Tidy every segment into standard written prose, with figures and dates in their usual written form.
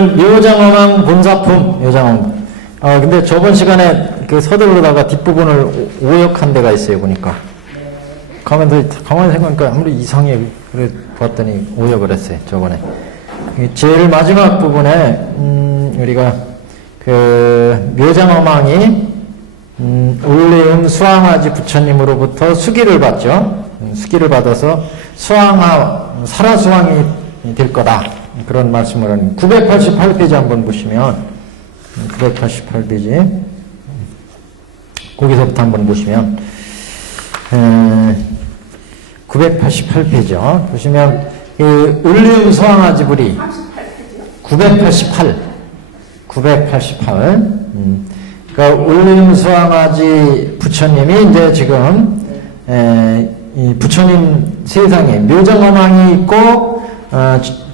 오늘 묘장어망 본사품, 묘장어망. 근데 저번 시간에 그 서두르다가 뒷부분을 오역한 데가 있어요, 보니까. 가만히 생각하니까 아무리 이상해. 그래 봤더니 오역을 했어요, 저번에. 제일 마지막 부분에, 우리가 그 묘장어망이, 올레음 수왕아지 부처님으로부터 수기를 받죠. 수기를 받아서 살아수왕이 될 거다. 그런 말씀을 하는 988페이지 한번 보시면 988페이지 거기서부터 한번 보시면 988페이지요. 보시면 을리음 수왕아지불이 988 그러니까 을리음 수왕아지 부처님이 이제 지금 이 부처님 세상에 묘장어망이 있고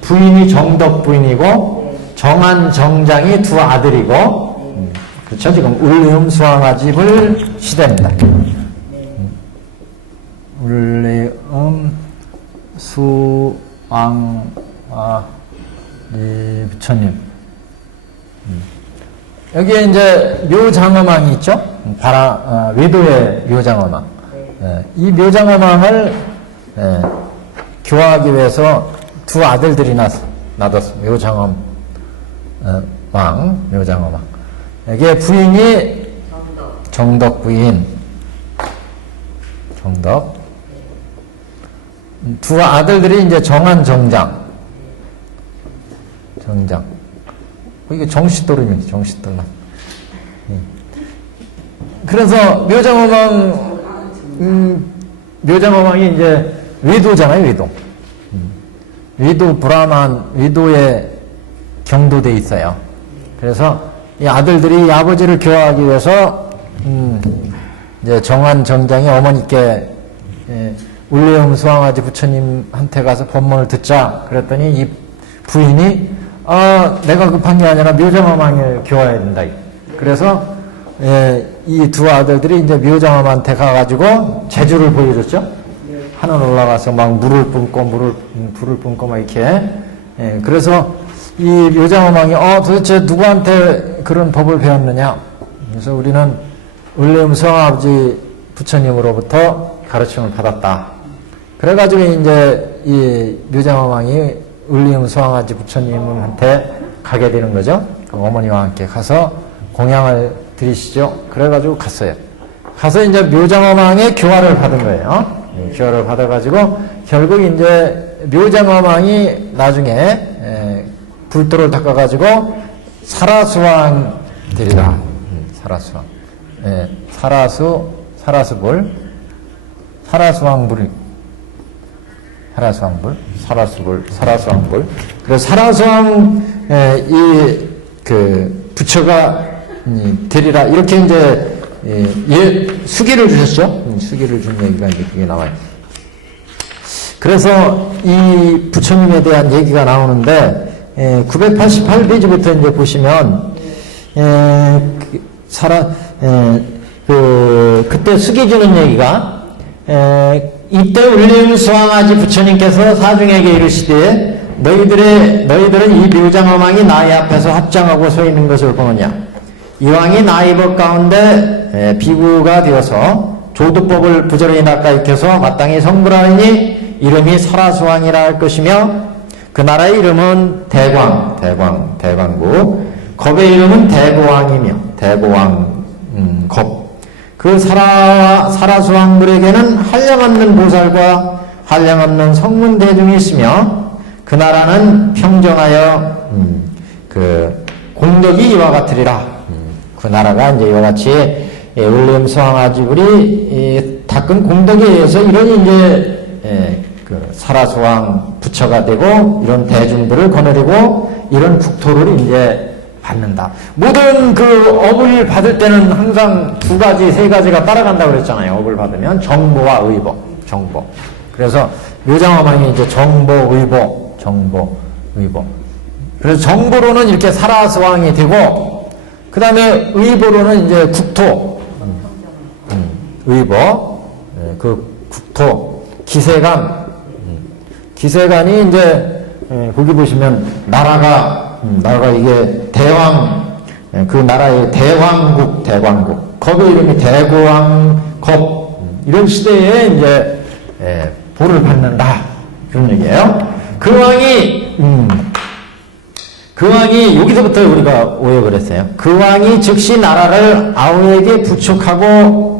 부인이 정덕 부인이고 정한 정장이 두 아들이고 그렇죠. 지금 을리음 수왕아지불 시대입니다. 을리음 수왕아지 부처님. 여기에 이제 묘장어망이 있죠. 외도의 묘장어망. 이 묘장어망을 교화하기 위해서 두 아들들이 낳았어. 묘장어망. 여기에 부인이 정덕 부인. 정덕. 두 아들들이 이제 정한 정장. 이게 정시도름이지, 정시도름. 그래서 묘장어망이 이제 외도잖아요, 외도. 외도 브라만, 외도에 경도돼 있어요. 그래서 이 아들들이 아버지를 교화하기 위해서, 이제 정한 정장이 어머니께, 울리음 수왕아지 부처님한테 가서 법문을 듣자. 그랬더니 이 부인이, 내가 급한 게 아니라 묘장어망을 교화해야 된다. 그래서, 이 두 아들들이 이제 묘장어망한테 가가지고 재주를 보여줬죠. 하늘 올라가서 막 불을 뿜고 막 이렇게. 그래서 이 묘장어망이 도대체 누구한테 그런 법을 배웠느냐. 그래서 우리는 을리음 수왕아지 부처님으로부터 가르침을 받았다. 그래가지고 이제 이 묘장어망이 을리음 수왕아지 부처님한테 가게 되는 거죠. 어머니와 함께 가서 공양을 드리시죠. 그래가지고 갔어요. 가서 이제 묘장어망의 교화를 받은 거예요. 교화를 받아가지고 결국 이제 묘장어망이 나중에 불도를 닦아가지고 살아수왕 되리라. 살아수왕. 살아수불. 살아수왕불. 그래서 살아수왕, 부처가 되리라. 이렇게 이제, 수기를 주셨죠? 수기를 준 얘기가 이제 그게 나와요. 그래서 이 부처님에 대한 얘기가 나오는데, 988페이지부터 이제 보시면, 그때 수기 주는 얘기가, 이때 울리음 수왕아지 부처님께서 사중에게 이르시되 너희들은 이 묘장어망이 나의 앞에서 합장하고 서 있는 것을 보느냐. 이왕이 나의 법 가운데 비구가 되어서 조두법을 부지런히 낚아익혀서 마땅히 성불하니 이름이 설화수왕이라 할 것이며 그 나라의 이름은 대광국 겁의 이름은 대고왕 겁. 그 살아수왕불에게는 한량없는 보살과 한량없는 성문대중이 있으며 그 나라는 평정하여 공덕이 이와 같으리라. 그 나라가 이제 이와 같이 을리음 수왕아지불이 닦은 공덕에 의해서 이런 이제 살아수왕 부처가 되고 이런 대중들을 거느리고 이런 국토를 이제 받는다. 모든 그 업을 받을 때는 항상 두 가지, 세 가지가 따라간다고 그랬잖아요. 업을 받으면 정보와 의보, 정보. 그래서 묘장어망이 이제 정보, 의보. 그래서 정보로는 이렇게 살아수왕이 되고, 그 다음에 의보로는 이제 국토, 의보, 그 국토, 기세간, 기세간이 이제 거기 보시면 나라가 나라가 이게 그 나라의 대왕국, 거기 이름이 대고왕겁, 이런 시대에 이제, 보를 받는다. 그런 얘기예요. 그 왕이, 여기서부터 우리가 오역을 했어요. 그 왕이 즉시 나라를 아우에게 부축하고,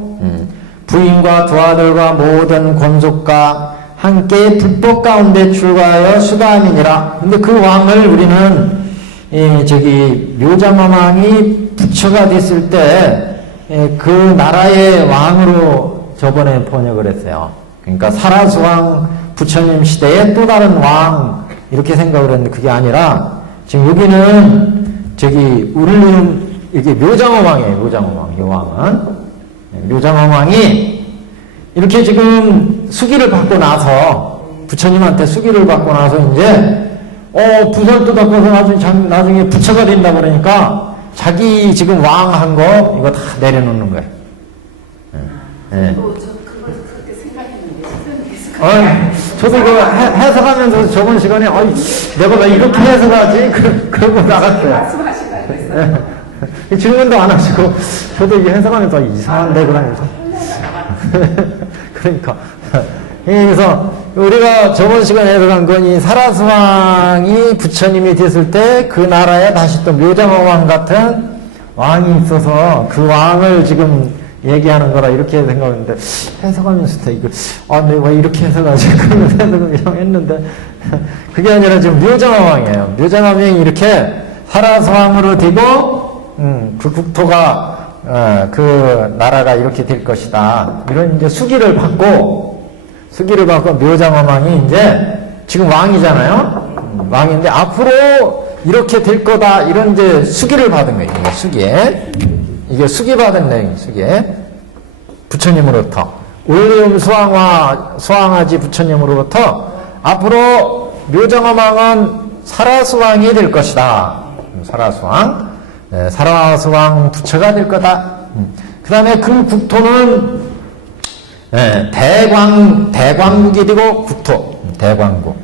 부인과 두 아들과 모든 권속과 함께 불법 가운데 출가하여 수다함이니라. 근데 그 왕을 우리는 묘장엄 왕이 부처가 됐을 때 그 나라의 왕으로 저번에 번역을 했어요. 그러니까 사라수왕 부처님 시대의 또 다른 왕 이렇게 생각을 했는데 그게 아니라 지금 여기는 우리는 이게 묘장엄 왕이에요. 묘장엄 왕. 이 왕은 묘장엄 왕이 이렇게 지금 수기를 받고 나서 부처님한테 수기를 받고 나서 이제 부살도 닦아서 나중에 부처가 된다 그러니까 자기 지금 왕 한 거 이거 다 내려놓는 거예요. 저 그걸 그렇게 생각했는데 저도 이거 해석하면서 저번 시간에 내가 왜 이렇게 해석하지? 그러고 나갔어요. 말씀하시라고 했어요. 질문도 안 하시고 저도 이게 해석하면서 이상한데 그러면서 그러니까 그래서 우리가 저번 시간에 해석한 건 이 사라스왕이 부처님이 됐을 때 그 나라에 다시 또 묘장엄 왕 같은 왕이 있어서 그 왕을 지금 얘기하는 거라 이렇게 생각했는데 해석하면서 이거 내가 왜 이렇게 해석하지? 그런 해석을 했는데 그게 아니라 지금 묘장엄 왕이에요. 묘장엄 왕이 이렇게 사라스왕으로 되고 그 국토가 그 나라가 이렇게 될 것이다. 이런 이제 수기를 받고 묘장엄 왕이 이제 지금 왕이잖아요. 왕인데 앞으로 이렇게 될 거다. 이런 이제 수기를 받은 거예요. 이게 수기 받은 내용, 수기에 부처님으로부터 울리움 수왕아지 부처님으로부터 앞으로 묘장엄 왕은 사라수왕이 될 것이다. 사라수왕 부처가 될 거다. 그 다음에 그 국토는 대광국이 되고 국토, 대광국.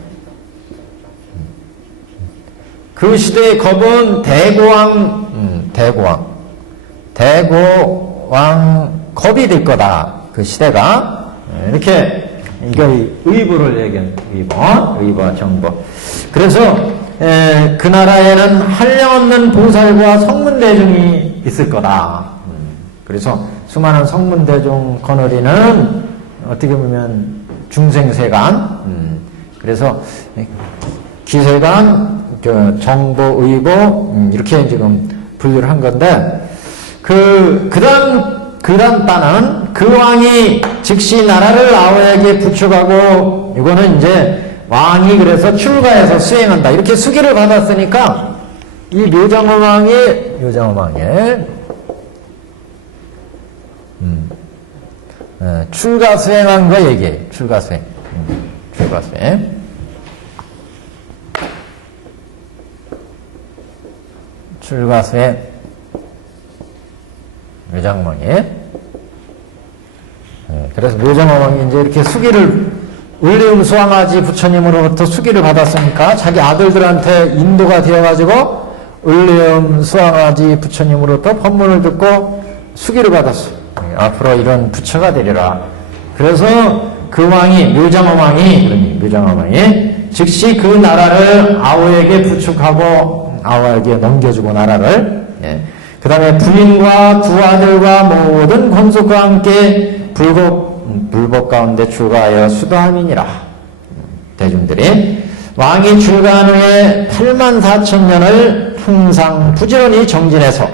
그 시대의 겁은 대고왕겁이 될 거다. 그 시대가. 이렇게, 이거 의보를 얘기한, 의보, 정보. 그래서, 그 나라에는 한량없는 보살과 성문대중이 있을 거다. 그래서 수많은 성문대중 거느리는 어떻게 보면 중생세간, 그래서 기세간, 정보, 의보 이렇게 지금 분류를 한 건데 그다음 따는 그 왕이 즉시 나라를 아우에게 부축하고 이거는 이제 왕이 그래서 출가해서 수행한다 이렇게 수기를 받았으니까 이 묘장엄 왕의 출가 수행한 거 얘기해요. 출가 수행. 출가 수행. 묘장엄 왕이. 그래서 묘장엄 왕이 이제 이렇게 수기를 울리움 수왕아지 부처님으로부터 수기를 받았으니까 자기 아들들한테 인도가 되어가지고 울리움 수왕아지 부처님으로부터 법문을 듣고 수기를 받았어요. 앞으로 이런 부처가 되리라. 그래서 그 왕이 묘장엄 왕이 즉시 그 나라를 아우에게 부축하고 아우에게 넘겨주고 나라를 그 다음에 부인과 두 아들과 모든 권속과 함께 불법 가운데 출가하여 수도함이니라. 대중들이 왕이 출가한 후에 84,000년을 항상 부지런히 정진해서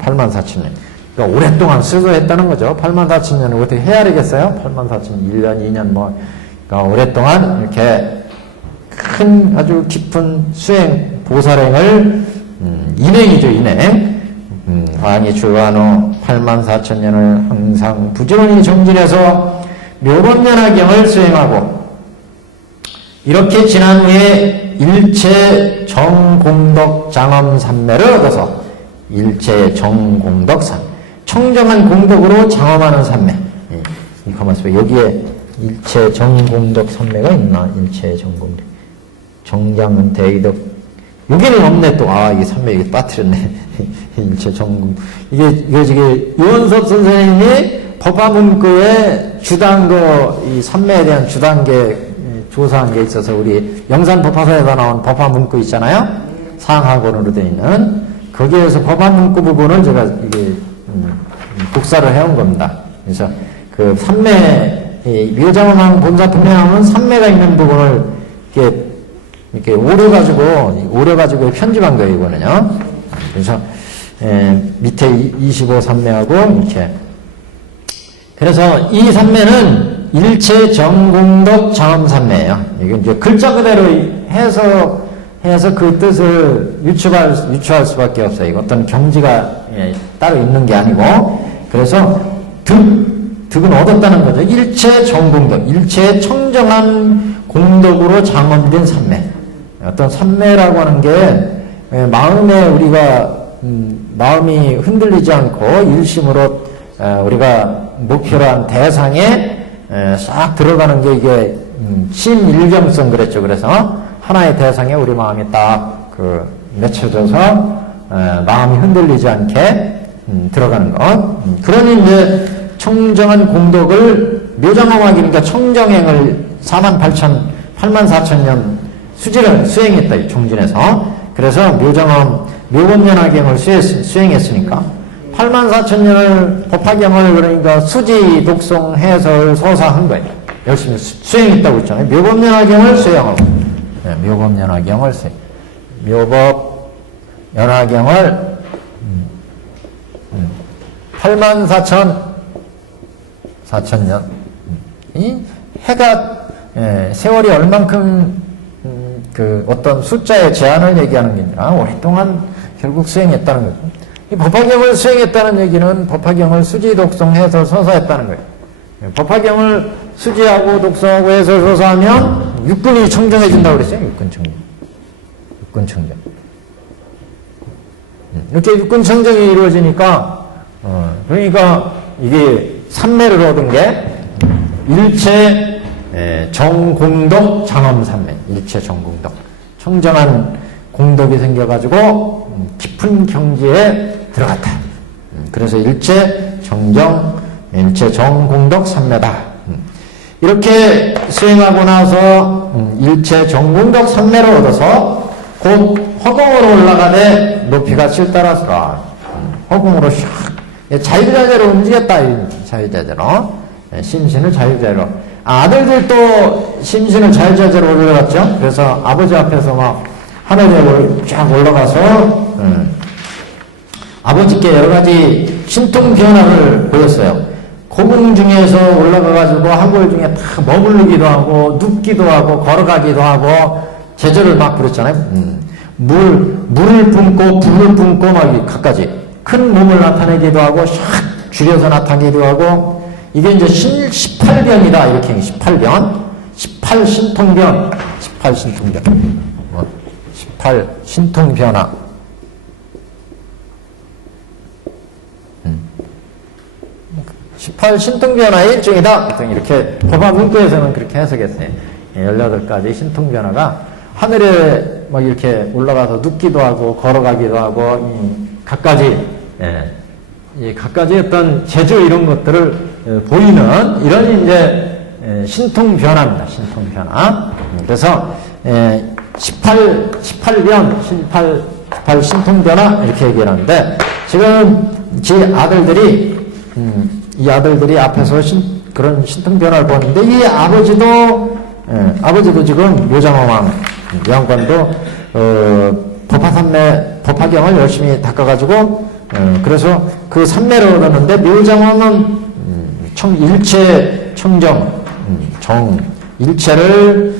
84,000년 그러니까 오랫동안 수고했다는 거죠. 84,000년을 어떻게 헤아리겠어요? 84,000년, 1년, 2년 그러니까 오랫동안 이렇게 큰 아주 깊은 수행, 보살행을 인행이죠, 인행. 왕이 출가한 후 84,000년을 항상 부지런히 정진해서 묘법연화경을 수행하고 이렇게 지난 후에 일체 정공덕 장엄 삼매를 얻어서 일체 정공덕 삼매 청정한 공덕으로 장엄하는 삼매. 가만있어 여기에 일체 정공덕 삼매가 있나? 일체 정공덕 정장은 대의덕 여기는 없네 또. 이게 삼매 이게 빠뜨렸네. 일체 정궁. 이게 지금 이원섭 선생님이 법화문구에 이 삼매에 대한 주단계 조사한 게 있어서 우리 영산 법화서에서 나온 법화문구 있잖아요. 상하권으로 되어 있는 거기에서 법화문구 부분을 제가 이게 복사를 해온 겁니다. 그래서 그 삼매 묘장엄한 본사품에 나오는 삼매가 있는 부분을 이렇게 오려가지고 편집한 거예요, 이거는요. 그래서 밑에 25 삼매하고 이렇게. 그래서 이 삼매는 일체 정공덕 장엄 삼매예요. 이게 이제 글자 그대로 해서 그 뜻을 유추할 수밖에 없어요. 이거 어떤 경지가 따로 있는 게 아니고. 그래서 득은 얻었다는 거죠. 일체 정공덕, 일체 청정한 공덕으로 장엄된 삼매. 어떤 삼매라고 하는 게 마음에 우리가 마음이 흔들리지 않고 일심으로 우리가 목표로 한 대상에 싹 들어가는 게 이게 심일경성 그랬죠. 그래서 하나의 대상에 우리 마음이 딱 맺혀져서 마음이 흔들리지 않게 들어가는 것. 그러니 이제 청정한 공덕을 묘장엄하기니까 청정행을 84,000년 수지를 수행했다. 이 종진에서. 그래서 묘법연화경을 수행했으니까 84,000년을 법화경을 그러니까 수지, 독송, 해설, 서사한 거예요. 열심히 수행했다고 했잖아요. 묘법연화경을 수행하고. 묘법연화경을 수행. 묘법연화경을 84,000년. 이 해가 세월이 얼만큼 어떤 숫자의 제한을 얘기하는 게 아니라 오랫동안 결국 수행했다는 거죠. 이 법화경을 수행했다는 얘기는 법화경을 수지, 독송, 해설, 서사했다는 거예요. 법화경을 수지하고 독송하고 해설, 서사하면 육군이 청정해진다고 그랬어요. 육군 청정. 이렇게 육군 청정이 이루어지니까 그러니까 이게 삼매를 얻은 게 일체 정공덕 장엄삼매. 일체 정공덕. 청정한 공덕이 생겨가지고 깊은 경지에 들어갔다. 그래서 일체 정공덕 삼매다. 이렇게 수행하고 나서 일체 정공덕 삼매를 얻어서 곧 허공으로 올라가되 높이가 7따라서라. 허공으로 샥 자유자재로 움직였다. 자유자재로. 심신을 자유자재로. 아들들도 심신을 자유자재로 올라갔죠. 그래서 아버지 앞에서 막 하늘에 쫙 올라가서 아버지께 여러 가지 신통 변화를 보였어요. 고궁 중에서 올라가가지고 한골 중에 다 머무르기도 하고 눕기도 하고 걸어가기도 하고 제절을 막 부렸잖아요. 물을 뿜고 불을 뿜고 막 갖가지 큰 몸을 나타내기도 하고 샥 줄여서 나타내기도 하고 이게 이제 18변이다 이렇게 18변 18신통변 18신통변화 18신통변화의 일종이다. 이렇게 법화문구에서는 그렇게 해석했어요. 18가지 신통변화가 하늘에 막 이렇게 올라가서 눕기도 하고 걸어가기도 하고 갖가지 어떤 제조 이런 것들을 보이는 이런 이제 신통변화입니다. 신통변화. 그래서 18변, 18 신통변화 이렇게 얘기하는데 지금 이 아들들이 앞에서 그런 신통변화를 보는데 이 아버지도 지금 묘장엄왕 묘양관도 법화경을 열심히 닦아가지고 그래서 그 삼매를 얻었는데 묘장엄은 일체 청정 일체를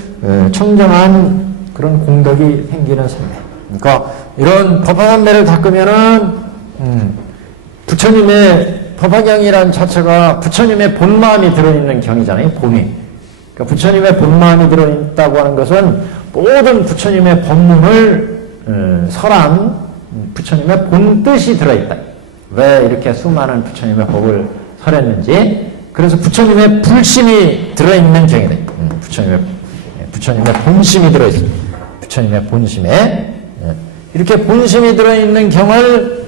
청정한 그런 공덕이 생기는 삼매. 그러니까 이런 법화삼매를 닦으면은 부처님의 법화경이라는 자체가 부처님의 본마음이 들어있는 경이잖아요. 본이. 그러니까 부처님의 본마음이 들어있다고 하는 것은 모든 부처님의 법문을 설한 부처님의 본뜻이 들어있다. 왜 이렇게 수많은 부처님의 법을 설했는지. 그래서 부처님의 불심이 들어있는 경이다. 부처님의 본심이 들어있습니다. 부처님의 본심에 이렇게 본심이 들어있는 경을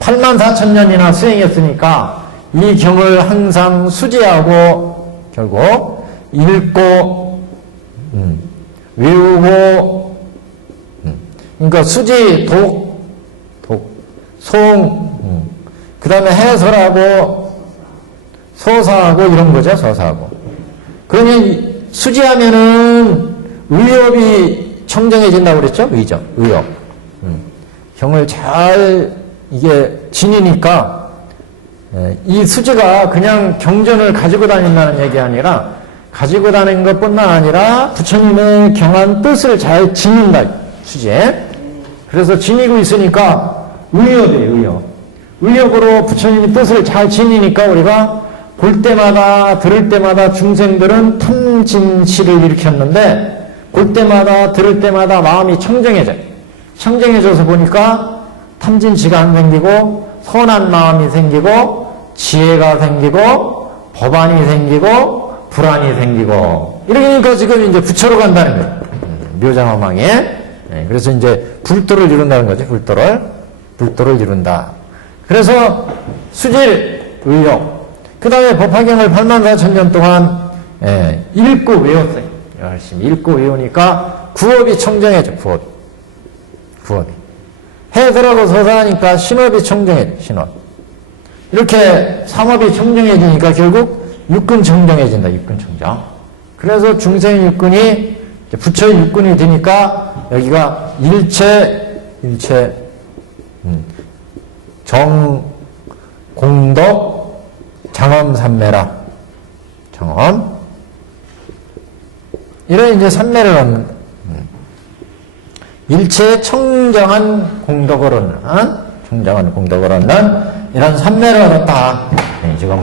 84,000년이나 수행했으니까 이 경을 항상 수지하고 결국 읽고 외우고 그러니까 수지, 송, 그 다음에 해설하고 소사하고 이런 거죠. 소사하고. 그러니 수지하면은 의협이 청정해진다고 그랬죠? 의죠. 의협. 경을 잘 이게 지니니까 이 수지가 그냥 경전을 가지고 다닌다는 얘기 아니라 가지고 다니는 것뿐만 아니라 부처님의 경한 뜻을 잘 지닌다. 수지에. 그래서 지니고 있으니까 의협이에요. 의협. 의협으로 부처님의 뜻을 잘 지니니까 우리가 볼 때마다 들을 때마다 중생들은 탐진치를 일으켰는데 볼 때마다 들을 때마다 마음이 청정해져요. 청정해져서 보니까 탐진치가 안 생기고 선한 마음이 생기고 지혜가 생기고 법안이 생기고 불안이 생기고 이러니까 지금 이제 부처로 간다는 거예요. 묘장화망에. 그래서 이제 불도를 이룬다는 거죠. 불도를 이룬다. 그래서 수질, 의욕. 그 다음에 법화경을 84,000년 동안 읽고 외웠어요. 열심히 읽고 외우니까 구업이 청정해져. 구업이. 해설하고 서사하니까 신업이 청정해져. 신업. 이렇게 삼업이 청정해지니까 결국 육근 청정해진다. 육근 청정. 그래서 중생 육근이 부처의 육근이 되니까 여기가 일체 정, 공덕, 장엄 삼매라. 장엄. 이런 이제 삼매를 얻는, 일체 청정한 공덕을 얻는, 이런 삼매를 얻었다. 지금,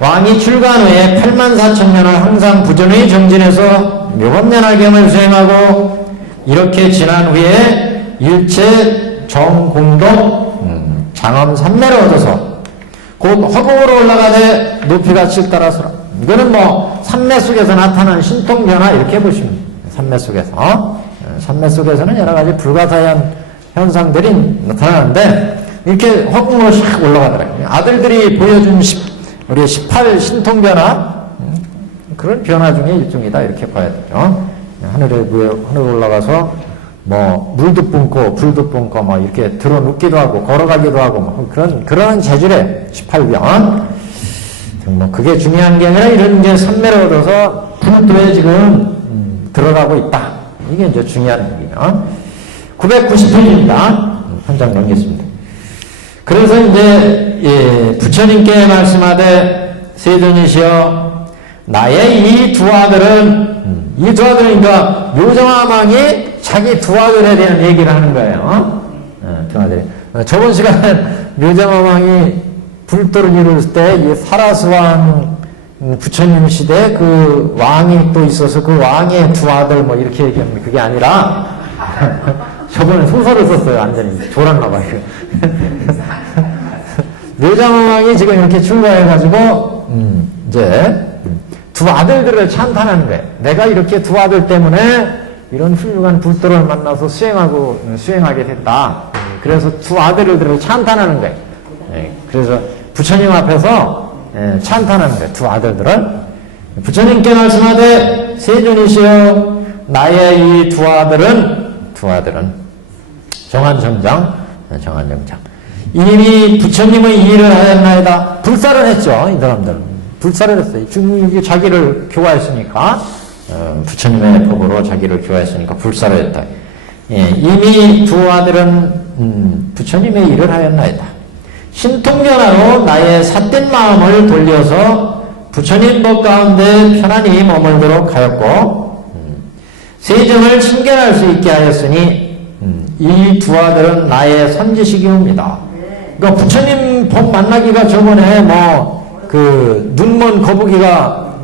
왕이 출간 후에 84,000년을 항상 부전의 정진에서 묘법면화경을 수행하고, 이렇게 지난 후에 일체 정공덕, 장엄 삼매를 얻어서, 곧 화국으로 올라가되 높이가 7따라서라. 이거는 뭐 삼매 속에서 나타난 신통변화 이렇게 보시면 돼요. 삼매 속에서. 삼매 속에서는 여러 가지 불가사의한 현상들이 나타나는데 이렇게 화국으로 샥 올라가더라고요. 아들들이 보여준 우리 18 신통변화 그런 변화 중에 일종이다 이렇게 봐야 되죠. 하늘에 올라가서 뭐 물도 뿜고 불도 뿜고 뭐 이렇게 들어 눕기도 하고 걸어가기도 하고 뭐 그런 재질의 18병. 뭐 그게 중요한 게 아니라 이런 이제 삼매를 얻어서 불도에 지금 들어가고 있다. 이게 이제 중요한 얘기죠. 990페이지입니다. 한 장 넘겠습니다. 그래서 이제 부처님께 말씀하되 세존이시여 나의 이 두 아들은 그러니까 묘정화망이 자기 두 아들에 대한 얘기를 하는 거예요. 두 아들. 저번 시간에 묘정화망이 불도를 이룰 때 이 사라스왕 부처님 시대 그 왕이 또 있어서 그 왕의 두 아들 뭐 이렇게 얘기하면 그게 아니라 저번에 소설을 썼어요. 완전히 졸았나 봐요. 묘정왕이 지금 이렇게 출가해가지고 이제 두 아들들을 찬탄하는 거예요. 내가 이렇게 두 아들 때문에 이런 훌륭한 불도를 만나서 수행하게 됐다. 그래서 두 아들들을 찬탄하는 거예요. 그래서 부처님 앞에서 찬탄하는 거예요. 두 아들들을. 부처님께 말씀하되 세존이시여 나의 이 두 아들은 정한정장 이미 부처님의 일을 하였나이다. 불사를 했죠. 이 사람들은 불사를 했어요. 중국이 자기를 교화했으니까 부처님의 법으로 자기를 교화했으니까 불사를 했다. 이미 두 아들은 부처님의 일을 하였나이다. 신통변화로 나의 삿된 마음을 돌려서 부처님 법 가운데 편안히 머물도록 하였고 세정을 신견할 수 있게 하였으니 이 두 아들은 나의 선지식이옵니다. 그러니까 부처님 법 만나기가 저번에 그 눈먼 거북이가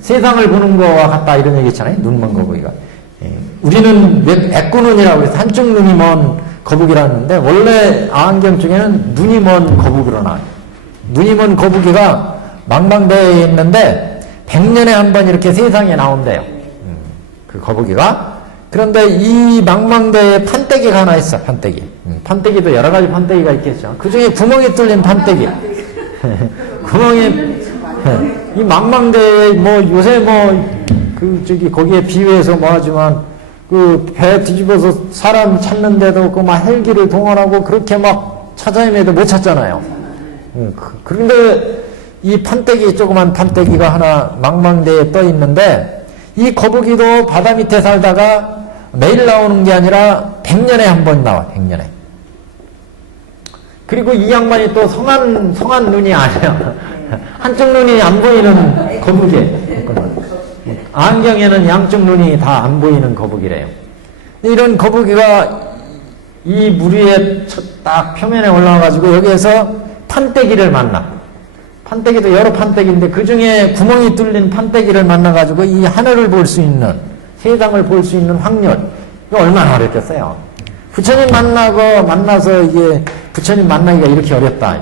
세상을 보는 거와 같다 이런 얘기 있잖아요. 눈먼 거북이가. 우리는 애꾸눈이라고 해서 한쪽 눈이 먼 거북이라는데 원래 아한경 중에는 눈이 먼 거북이로 나와요. 눈이 먼 거북이가 망망대해에 있는데 100년에 한 번 이렇게 세상에 나온대요. 그 거북이가 그런데 이 망망대에 판때기가 하나 있어, 판때기. 판때기도 여러 가지 판때기가 있겠죠. 그 중에 구멍이 뚫린 판때기. 구멍이, 이 망망대에 뭐 요새 거기에 비유해서 뭐 하지만 그 배 뒤집어서 사람 찾는데도 그 막 헬기를 동원하고 그렇게 막 찾아 헤매도 못 찾잖아요. 그런데 이 판때기, 조그만 판때기가 하나 망망대에 떠 있는데 이 거북이도 바다 밑에 살다가 매일 나오는 게 아니라 100년에 한 번 나와, 100년에. 그리고 이 양반이 또 성한 눈이 아니야. 한쪽 눈이 안 보이는 거북이에요. 안경에는 양쪽 눈이 다 안 보이는 거북이래요. 이런 거북이가 이 물 위에 딱 표면에 올라와가지고 여기에서 판때기를 만나. 판때기도 여러 판때기인데 그 중에 구멍이 뚫린 판때기를 만나가지고 이 하늘을 볼 수 있는, 세상을 볼 수 있는 확률. 이거 얼마나 어렵겠어요. 부처님 만나서 이게 부처님 만나기가 이렇게 어렵다.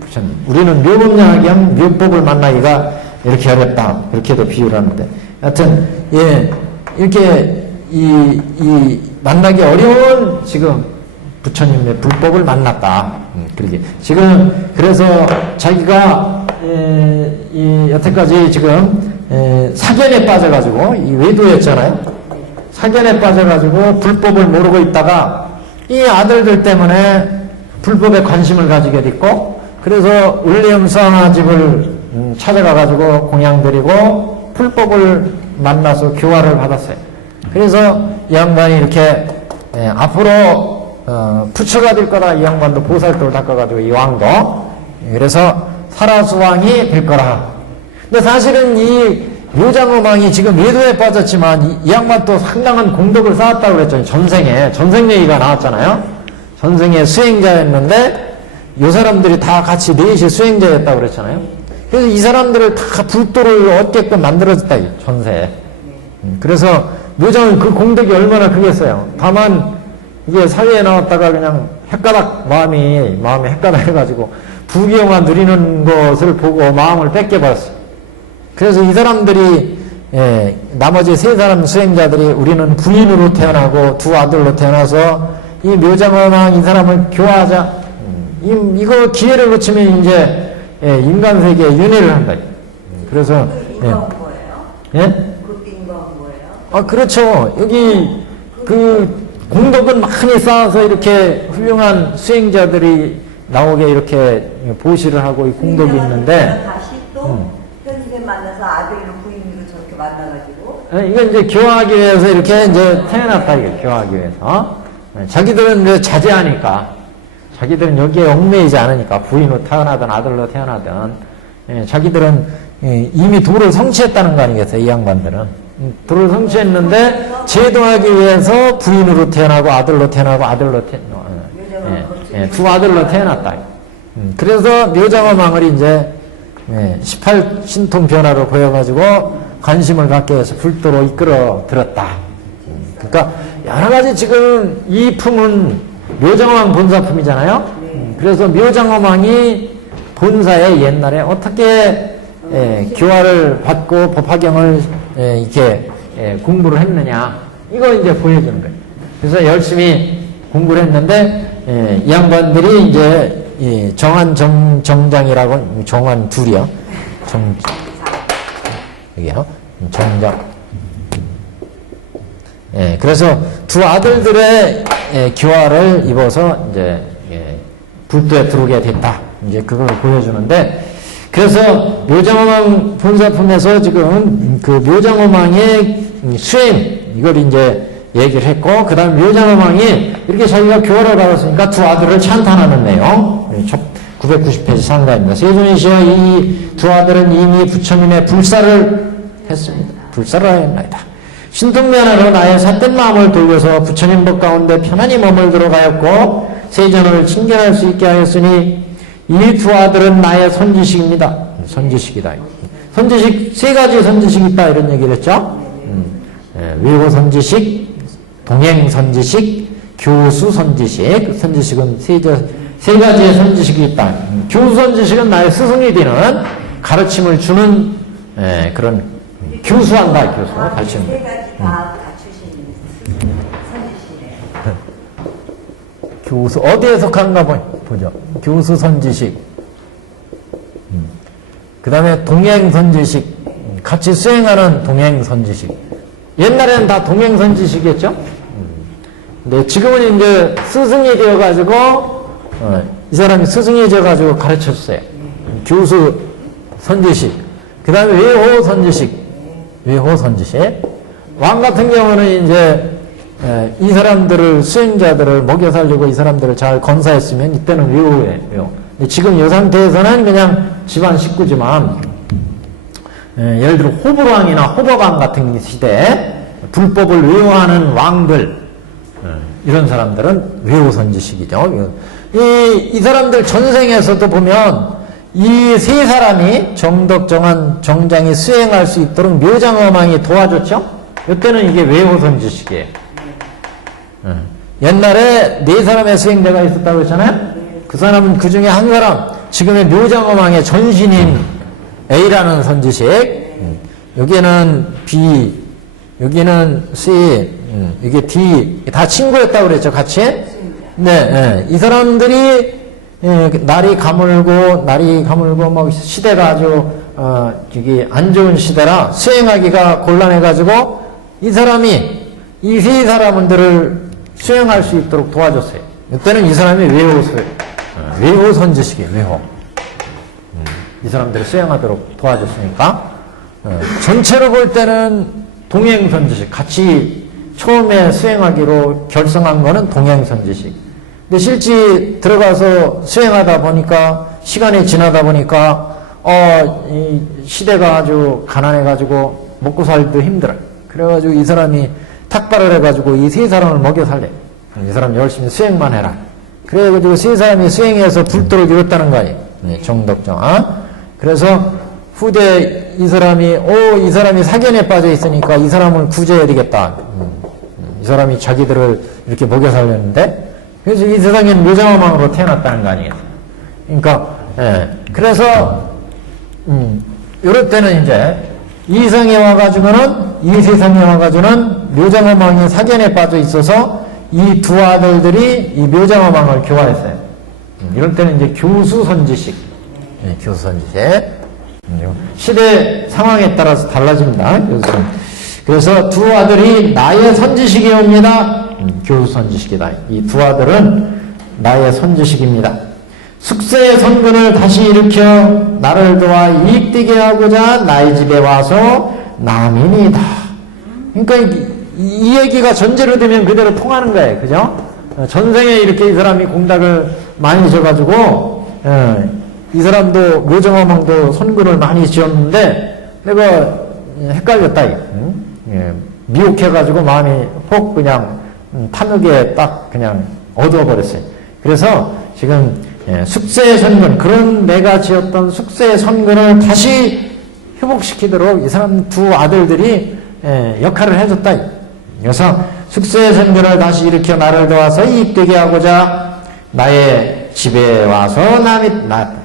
부처님. 우리는 묘법량하기엔 묘법을 만나기가 이렇게 어렵다. 그렇게도 비유를 하는데. 하여튼, 예, 이렇게 이 만나기 어려운 지금 부처님의 불법을 만났다. 그러게. 지금, 그래서 자기가, 여태까지 지금, 사견에 빠져가지고, 이 외도였잖아요. 사견에 빠져가지고 불법을 모르고 있다가 이 아들들 때문에 불법에 관심을 가지게 됐고, 그래서 울림성화집을 찾아가가지고 공양드리고 불법을 만나서 교화를 받았어요. 그래서 이 양반이 이렇게 앞으로 부처가 될 거다. 이 양반도 보살도를 닦아가지고 이 왕도. 그래서 사라수왕이 될 거라. 근데 사실은 이 묘장어망이 지금 외도에 빠졌지만 이 양반 또 상당한 공덕을 쌓았다고 그랬잖아요. 전생 얘기가 나왔잖아요. 전생에 수행자였는데 이 사람들이 다 같이 넷이 수행자였다고 그랬잖아요. 그래서 이 사람들을 다 불도를 얻게끔 만들어졌다, 전세에. 그래서 묘장은 그 공덕이 얼마나 크겠어요. 다만 이게 사회에 나왔다가 그냥 마음이 헷가닥 해가지고 부귀영화 누리는 것을 보고 마음을 뺏겨버렸어요. 그래서 이 사람들이, 나머지 세 사람 수행자들이 우리는 부인으로 태어나고 두 아들로 태어나서 이 묘장어망 이 사람을 교화하자. 이거 기회를 놓치면 이제, 인간 세계에 윤회를 한다. 그래서, 뭐예요? 예? 그룹인 건 뭐예요? 그렇죠. 여기 그 공덕은 많이 쌓아서 이렇게 훌륭한 수행자들이 나오게 이렇게 보시를 하고 이 공덕이 있는데, 다시 또 현실에 만나서 아들이랑 부인으로 저렇게 만나가지고 이건 이제 교화하기 위해서 이렇게 이제 태어났다, 이게 교화하기 위해서. 자기들은 이제 자제하니까, 자기들은 여기에 얽매이지 않으니까, 부인으로 태어나든 아들로 태어나든, 자기들은 이미 도를 성취했다는 거 아니겠어요, 이 양반들은. 도를 성취했는데, 제도하기 위해서 부인으로 태어나고, 아들로 태어나고, 두 아들로 태어났다. 그래서 묘장어망을 이제 18신통 변화로 보여가지고 관심을 갖게 해서 불도로 이끌어 들었다. 그러니까 여러 가지 지금 이 품은 묘장어망 본사품이잖아요. 그래서 묘장어망이 본사에 옛날에 어떻게 교화를 받고 법화경을 이렇게 공부를 했느냐, 이거 이제 보여주는 거예요. 그래서 열심히 공부를 했는데 이 양반들이 이제 정장이라고, 정한 둘이요. 여기요. 정장. 그래서 두 아들들의 교화를 입어서 이제 불도에 들어오게 됐다. 이제 그걸 보여주는데, 그래서 묘장어망 본사품에서 지금 그 묘장어망의 수행, 이걸 이제 얘기를 했고, 그 다음 묘장어망이 이렇게 자기가 교화를 받았으니까 두 아들을 찬탄하는 내용. 990페이지 상가입니다. 세존이시여, 이 두 아들은 이미 부처님의 불사를 했습니다. 불사를 하였나이다. 신통면하러 나의 삿된 마음을 돌려서 부처님 법 가운데 편안히 머물도록 하였고, 세존을 친견할 수 있게 하였으니, 이 두 아들은 나의 선지식입니다. 선지식이다. 선지식, 세 가지 선지식이 있다, 이런 얘기를 했죠. 외호 선지식, 동행 선지식, 교수 선지식. 선지식은 세 가지의 선지식이 있다. 교수 선지식은 나의 스승이 되는, 가르침을 주는 그런 교수한다. 교수 가르치는. 세 가지 다 갖추신 교수, 어디에 속한가 보죠. 교수 선지식. 그 다음에 동행 선지식. 같이 수행하는 동행 선지식. 옛날에는 다 동행 선지식이었죠? 근데 지금은 이제 스승이 되어가지고, 이 사람이 스승이 되어가지고 가르쳐 주세요. 교수 선지식. 그 다음에 외호 선지식. 외호 선지식. 왕 같은 경우는 이제 이 사람들을, 수행자들을 먹여 살리고 이 사람들을 잘 건사했으면 이때는 외호예요. 외호. 근데 지금 이 상태에서는 그냥 집안 식구지만, 예를 들어 호불왕이나 호법왕 같은 시대에 불법을 외호하는 왕들, 이런 사람들은 외호 선지식이죠. 이 사람들 전생에서도 보면 이 세 사람이 정덕정한 정장이 수행할 수 있도록 묘장엄왕이 도와줬죠? 이때는 이게 외호 선지식이에요. 옛날에 네 사람의 수행자가 있었다고 했잖아요? 그 사람은 그 중에 한 사람, 지금의 묘장엄왕의 전신인 A라는 선지식, 여기는 B, 여기는 C, 이게 D, 다 친구였다고 그랬죠, 같이? 네, 이 사람들이 날이 가물고 막 시대가 아주 이게 안 좋은 시대라 수행하기가 곤란해가지고 이 사람이 이 세 사람들을 수행할 수 있도록 도와줬어요. 이때는 이 사람이 외호 선지식이에요. 외호. 이 사람들을 수행하도록 도와줬으니까 전체로 볼 때는 동행 선지식, 같이 처음에 수행하기로 결성한 거는 동행 선지식. 근데 실제 들어가서 수행하다 보니까, 시간이 지나다 보니까, 이 시대가 아주 가난해가지고 먹고 살기도 힘들어요. 그래가지고 이 사람이 탁발을 해가지고 이 세 사람을 먹여 살래. 이 사람 열심히 수행만 해라. 그래가지고 세 사람이 수행해서 불도를 이뤘다는 거예요. 정덕정. 그래서 후대 이 사람이 사견에 빠져 있으니까 이 사람을 구제해야 되겠다. 이 사람이 자기들을 이렇게 먹여 살렸는데, 그래서 이 세상에는 묘장엄왕으로 태어났다는 거 아니겠어요? 그러니까, 그래서, 요럴 때는 이제, 이 세상에 와가지고는 묘장엄왕이 사견에 빠져 있어서 이 두 아들들이 이 묘장엄왕을 교화했어요. 이럴 때는 이제 교수선지식. 교수선지식. 시대 상황에 따라서 달라집니다. 그래서 두 아들이 나의 선지식이 옵니다. 교수선지식이다. 이 두 아들은 나의 선지식입니다. 숙세의 선근을 다시 일으켜 나를 도와 이익되게 하고자 나의 집에 와서 남이니다. 그러니까 이 얘기가 전제로 되면 그대로 통하는 거예요. 그죠? 전생에 이렇게 이 사람이 공덕을 많이 지어가지고 이 사람도 묘정엄왕도 선근을 많이 지었는데 내가 헷갈렸다. 미혹해가지고 마음이 혹 그냥 탐욕에 딱 그냥 어두워버렸어요. 그래서 지금 숙세의 선근, 그런 내가 지었던 숙세의 선근을 다시 회복시키도록 이 사람 두 아들들이 역할을 해줬다. 그래서 숙세의 선근을 다시 일으켜 나를 도와서 이익되게 하고자 나의 집에 와서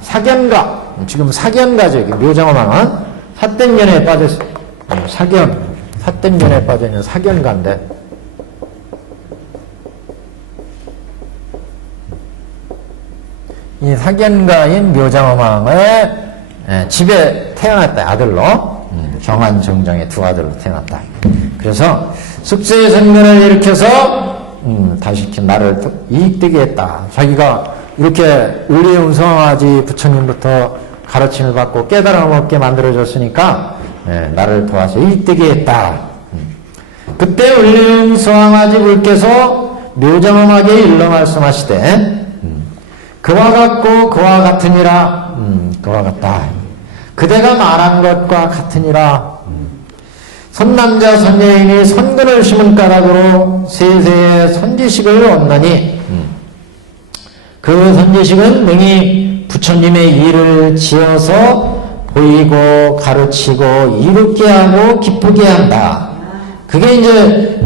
사견가, 지금 사견가죠. 묘장엄왕은 사땡견에 빠졌어요. 사땡견에 빠져있는 사견가인데, 이 사견가인 묘장엄왕의 집에 태어났다. 아들로. 정한정정의 두 아들로 태어났다. 그래서 숙세의 선근을 일으켜서 다시 나를 이익되게 했다. 자기가 이렇게 을리운성아지 부처님부터 가르침을 받고 깨달음 얻게 만들어줬으니까 나를 도와서 이익되게 했다. 그때 을리운성아지 불께서 묘장엄하게 일러 말씀하시되 그와 같고 그와 같으니라. 그와 같다. 그대가 말한 것과 같으니라. 선남자 선여인이 선근을 심은 까닭으로 세세의 선지식을 얻나니 그 선지식은 능히 부처님의 일을 지어서 보이고 가르치고 이롭게 하고 기쁘게 한다. 그게 이제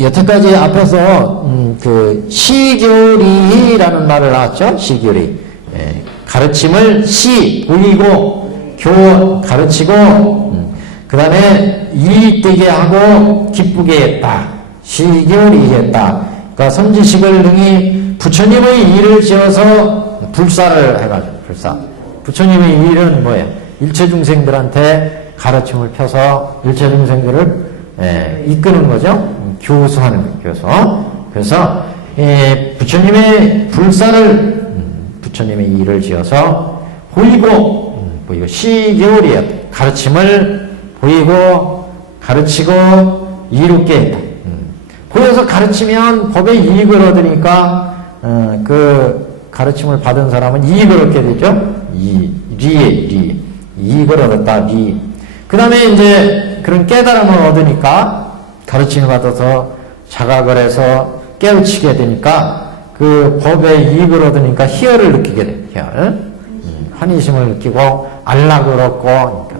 여태까지 앞에서 그 시교리라는 말을 나왔죠. 시교리. 가르침을 보이고 가르치고 그 다음에 이익되게 하고 기쁘게 했다. 시교리 했다. 그러니까 선지식을 능히 부처님의 일을 지어서 불사를 해가지고, 불사. 부처님의 일은 뭐예요? 일체 중생들한테 가르침을 펴서 일체 중생들을 이끄는 거죠. 교수하는 거예요, 교수. 그래서 부처님의 불사를 부처님의 일을 지어서 보이고 보이고 시교리에 가르침을 보이고 가르치고 이롭게 했다. 보여서 가르치면 법에 이익을 얻으니까 그 가르침을 받은 사람은 이익을 얻게 되죠. 리 이익을 얻었다. 리. 그 다음에 이제 그런 깨달음을 얻으니까 가르침을 받아서 자각을 해서 깨우치게 되니까 그 법에 이익을 얻으니까 희열을 느끼게 돼요. 희열. 환희심을 느끼고 안락을 얻고 그러니까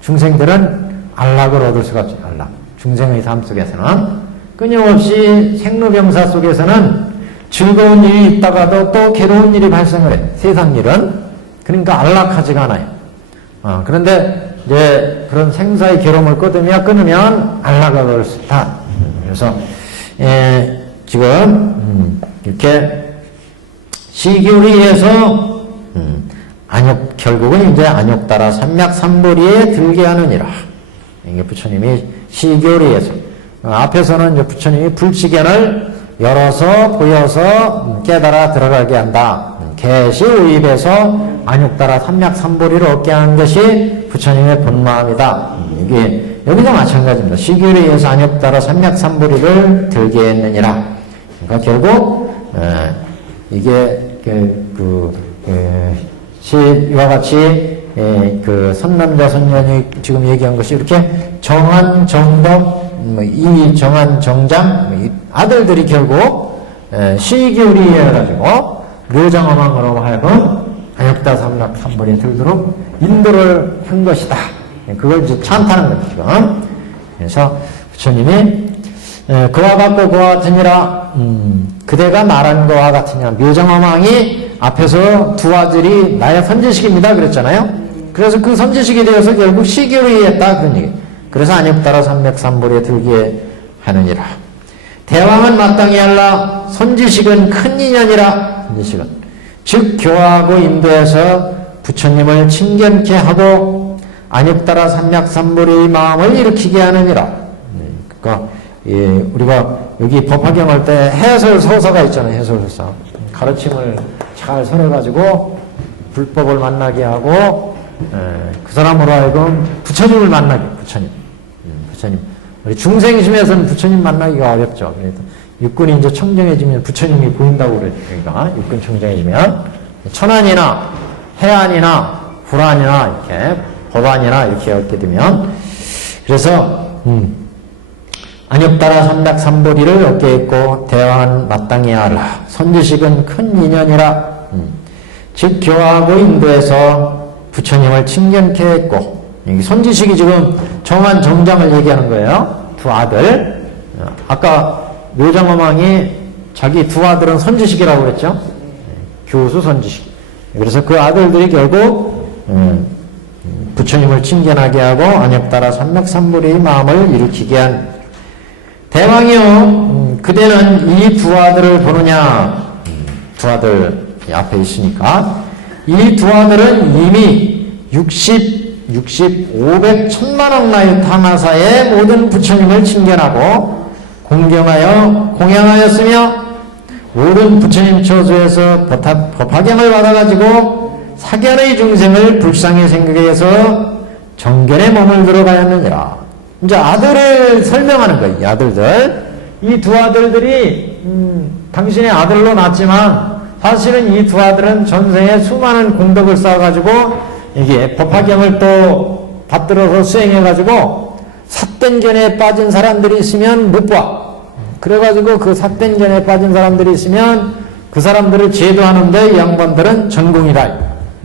중생들은 안락을 얻을 수가 없죠. 안락. 중생의 삶 속에서는 끊임없이 생로병사 속에서는 즐거운 일이 있다가도 또 괴로운 일이 발생을 해요. 세상 일은. 그러니까 안락하지가 않아요. 그런데 이제 그런 생사의 괴로움을 끊으면 안락을 얻을 수 있다. 그래서 지금 이렇게 시교리에서 결국은 이제 안욕따라 삼맥삼보리에 들게 하느니라. 이게 부처님이 시교리에서 앞에서는 이제 부처님이 불치견을 열어서 보여서 깨달아 들어가게 한다. 개시의입에서 안욕따라 삼맥삼보리를 얻게 하는 것이 부처님의 본마음이다. 이게 여기도 마찬가지입니다. 시교리에서 안욕따라 삼맥삼보리를 들게 했느니라. 그러니까 결국 이게 이와 같이 그 선남자 선녀이 지금 얘기한 것이 이렇게 정한 정덕 이 정한 정장 아들들이 결국 시교리에 가지고 묘장어망으로 하여금 안욕따라 삼맥삼보리에 들도록 인도를 한 것이다. 그걸 이제 찬탄한 거죠, 지금. 그래서 부처님이 그와 같고 그와 같으니라, 그대가 말한 것과 같으냐. 묘장어망이 앞에서 두 아들이 나의 선지식입니다. 그랬잖아요. 그래서 그 선지식이 되어서 결국 시교리에 했다. 그런 얘기. 그래서 안욕따라 삼맥삼보리에 들게 하느니라. 대왕은 마땅히 할라. 선지식은 큰 인연이라. 선지식은. 즉 교화하고 인도해서 부처님을 친견케 하고 안욕따라 삼맥삼보리의 마음을 일으키게 하느니라. 그러니까 우리가 여기 법화경 할 때 해설서사가 있잖아요. 해설서사. 가르침을 잘 설해가지고 불법을 만나게 하고 그 사람으로 하여금 부처님을 만나게. 부처님. 우리 중생심에서는 부처님 만나기가 어렵죠. 그래서 육군이 이제 청정해지면 부처님이 보인다고 그래요. 그러니까 육군 청정해지면 천안이나 해안이나 불안이나 이렇게 법안이나 이렇게 얻게 되면 그래서 안욕따라 삼맥삼보리를 얻게 했고 대왕은 마땅히 하라. 선지식은 큰 인연이라. 즉 교화하고 인도해서 부처님을 친견케 했고 여기 선지식이 지금 정한 정장을 얘기하는 거예요. 두 아들. 아까 묘장어망이 자기 두 아들은 선지식이라고 그랬죠. 교수 선지식. 그래서 그 아들들이 결국 부처님을 친견하게 하고 안욕따라 삼맥삼보리의 마음을 일으키게 한 대왕이요. 그대는 이 두 아들을 보느냐. 두 아들 앞에 있으니까 이 두 아들은 이미 500, 1000만억 나이 타마사의 모든 부처님을 친견하고 공양하였으며 모든 부처님 처소에서 법화경을 받아가지고 사견의 중생을 불쌍히 생각해서 정견에 몸을 들어가였느니라. 이제 아들을 설명하는 거예요. 이 아들들. 이 두 아들들이 당신의 아들로 낳았지만 사실은 이 두 아들은 전생에 수많은 공덕을 쌓아가지고 이게 법화경을 또 받들어서 수행해가지고 삿된견에 빠진 사람들이 있으면 못 봐. 그래가지고 그 삿된견에 빠진 사람들이 있으면 그 사람들을 제도하는데 이 양반들은 전공이다.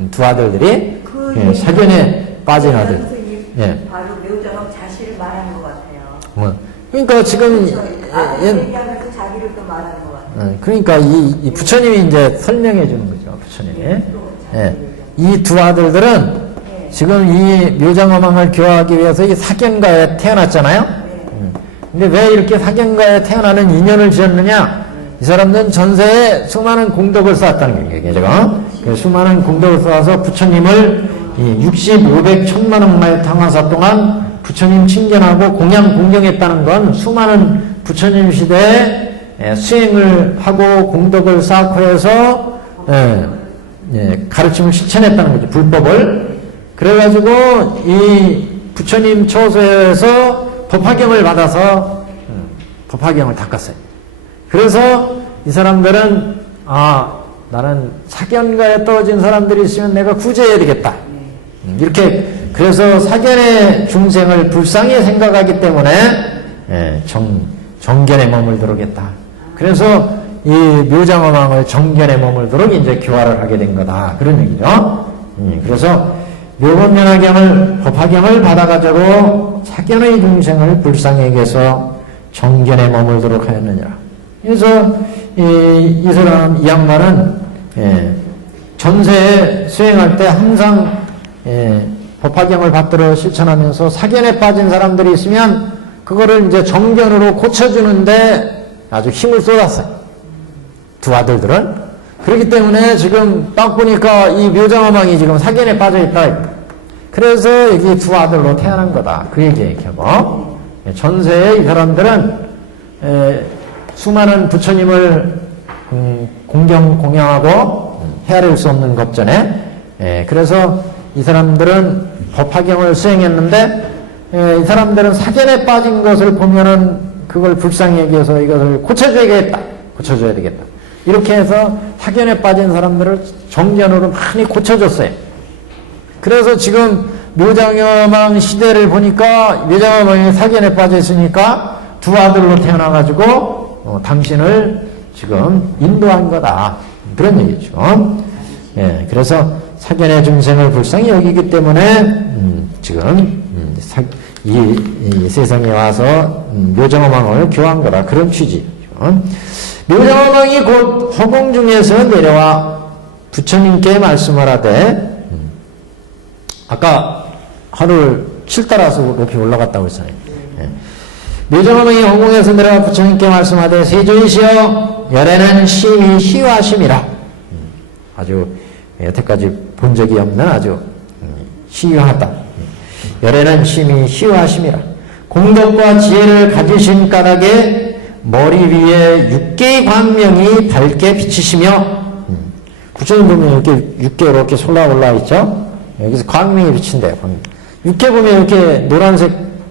두 아들들이 사견에 빠진 아들. 바로 묘장업 자신을 말하는 것 같아요. 그러니까 지금 얘기하면서 자기를 또 말하는 것 같아요. 그러니까 이 부처님이 이제 설명해 주는 거죠. 부처님이. 이 두 아들들은 지금 이 묘장어망을 교화하기 위해서 이 사견가에 태어났잖아요. 근데 왜 이렇게 사견가에 태어나는 인연을 지었느냐? 이 사람들은 전세에 수많은 공덕을 쌓았다는 얘기예요. 지금 수많은 공덕을 쌓아서 부처님을 60, 500, 1000만 억마일 당화사 동안 부처님 칭견하고 공양 공경했다는 건 수많은 부처님 시대에 수행을 하고 공덕을 쌓고 해서 가르침을 실천했다는 거죠. 불법을. 그래가지고 이 부처님 처소에서 법화경을 받아서 법화경을 닦았어요. 그래서 이 사람들은 나는 사견가에 떨어진 사람들이 있으면 내가 구제해야 되겠다. 이렇게 그래서 사견의 중생을 불쌍히 생각하기 때문에 정견에 머물도록했다. 그래서 이 묘장어망을 정견에 머물도록 이제 교화를 하게 된 거다. 그런 얘기죠. 그래서 묘법면화경을 법화경을 받아가지고 사견의 중생을 불쌍히 여겨서 정견에 머물도록 하였느니라. 그래서 이 사람 이 양반은 전세에 수행할 때 항상 법화경을 받들어 실천하면서 사견에 빠진 사람들이 있으면 그거를 이제 정견으로 고쳐주는데 아주 힘을 쏟았어요. 두 아들들은. 그렇기 때문에 지금 딱 보니까 이 묘장어망이 지금 사견에 빠져있다. 그래서 여기 두 아들로 태어난 거다. 그 얘기예요, 결국. 전세에 이 사람들은 수많은 부처님을 공양하고 헤아릴 수 없는 겁전에 그래서 이 사람들은 법화경을 수행했는데 이 사람들은 사견에 빠진 것을 보면은 그걸 불쌍히 여기서 이것을 고쳐줘야 되겠다. 이렇게 해서 사견에 빠진 사람들을 정견으로 많이 고쳐줬어요. 그래서 지금 묘장어망 시대를 보니까 묘장어망이 사견에 빠져 있으니까 두 아들로 태어나가지고 당신을 지금 인도한 거다. 그런 얘기죠. 그래서 사견의 중생을 불쌍히 여기기 때문에 지금 이 세상에 와서 묘장어망을 교화한 거다. 그런 취지죠. 묘장어망이 곧 허공 중에서 내려와 부처님께 말씀하라되 아까 하루를 7따라서 높이 올라갔다고 했잖아요. 묘장어망이 허공에서 내려와 부처님께 말씀하되 세존이시여 열애는 심히 희화심이라. 아주 여태까지 본 적이 없는 아주 희화하다. 열애는 심히 희화심이라. 공덕과 지혜를 가지신 까닭에 머리 위에 6개의 광명이 밝게 비치시며 부처님 보면 이렇게 6개 이렇게 올라와 있죠. 여기서 광명이 비친대요. 6개 보면 이렇게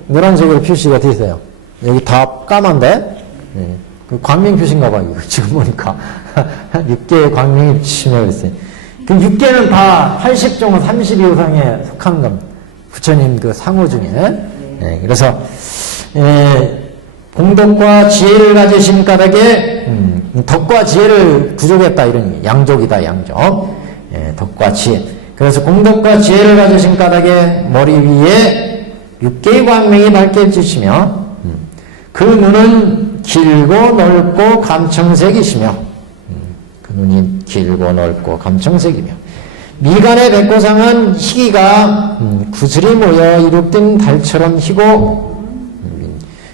노란색으로 표시가 되어 있어요. 여기 다 까만데 그 광명 표시인가 봐요. 지금 보니까 6개의 광명이 비치시며 그랬어요. 그 6개는 다 80종은 32 이상에 속한 겁니다. 부처님 그 상호 중에. 그래서 공덕과 지혜를 가지신 까닭에 덕과 지혜를 부족했다 이런 양족이다 양족. 덕과 지혜. 그래서 공덕과 지혜를 가지신 까닭에 머리 위에 6개의 광명이 밝게 비치시며 그 눈은 길고 넓고 감청색이시며 그 눈이 길고 넓고 감청색이며 미간의 백고상은 희기가 구슬이 모여 이룩된 달처럼 희고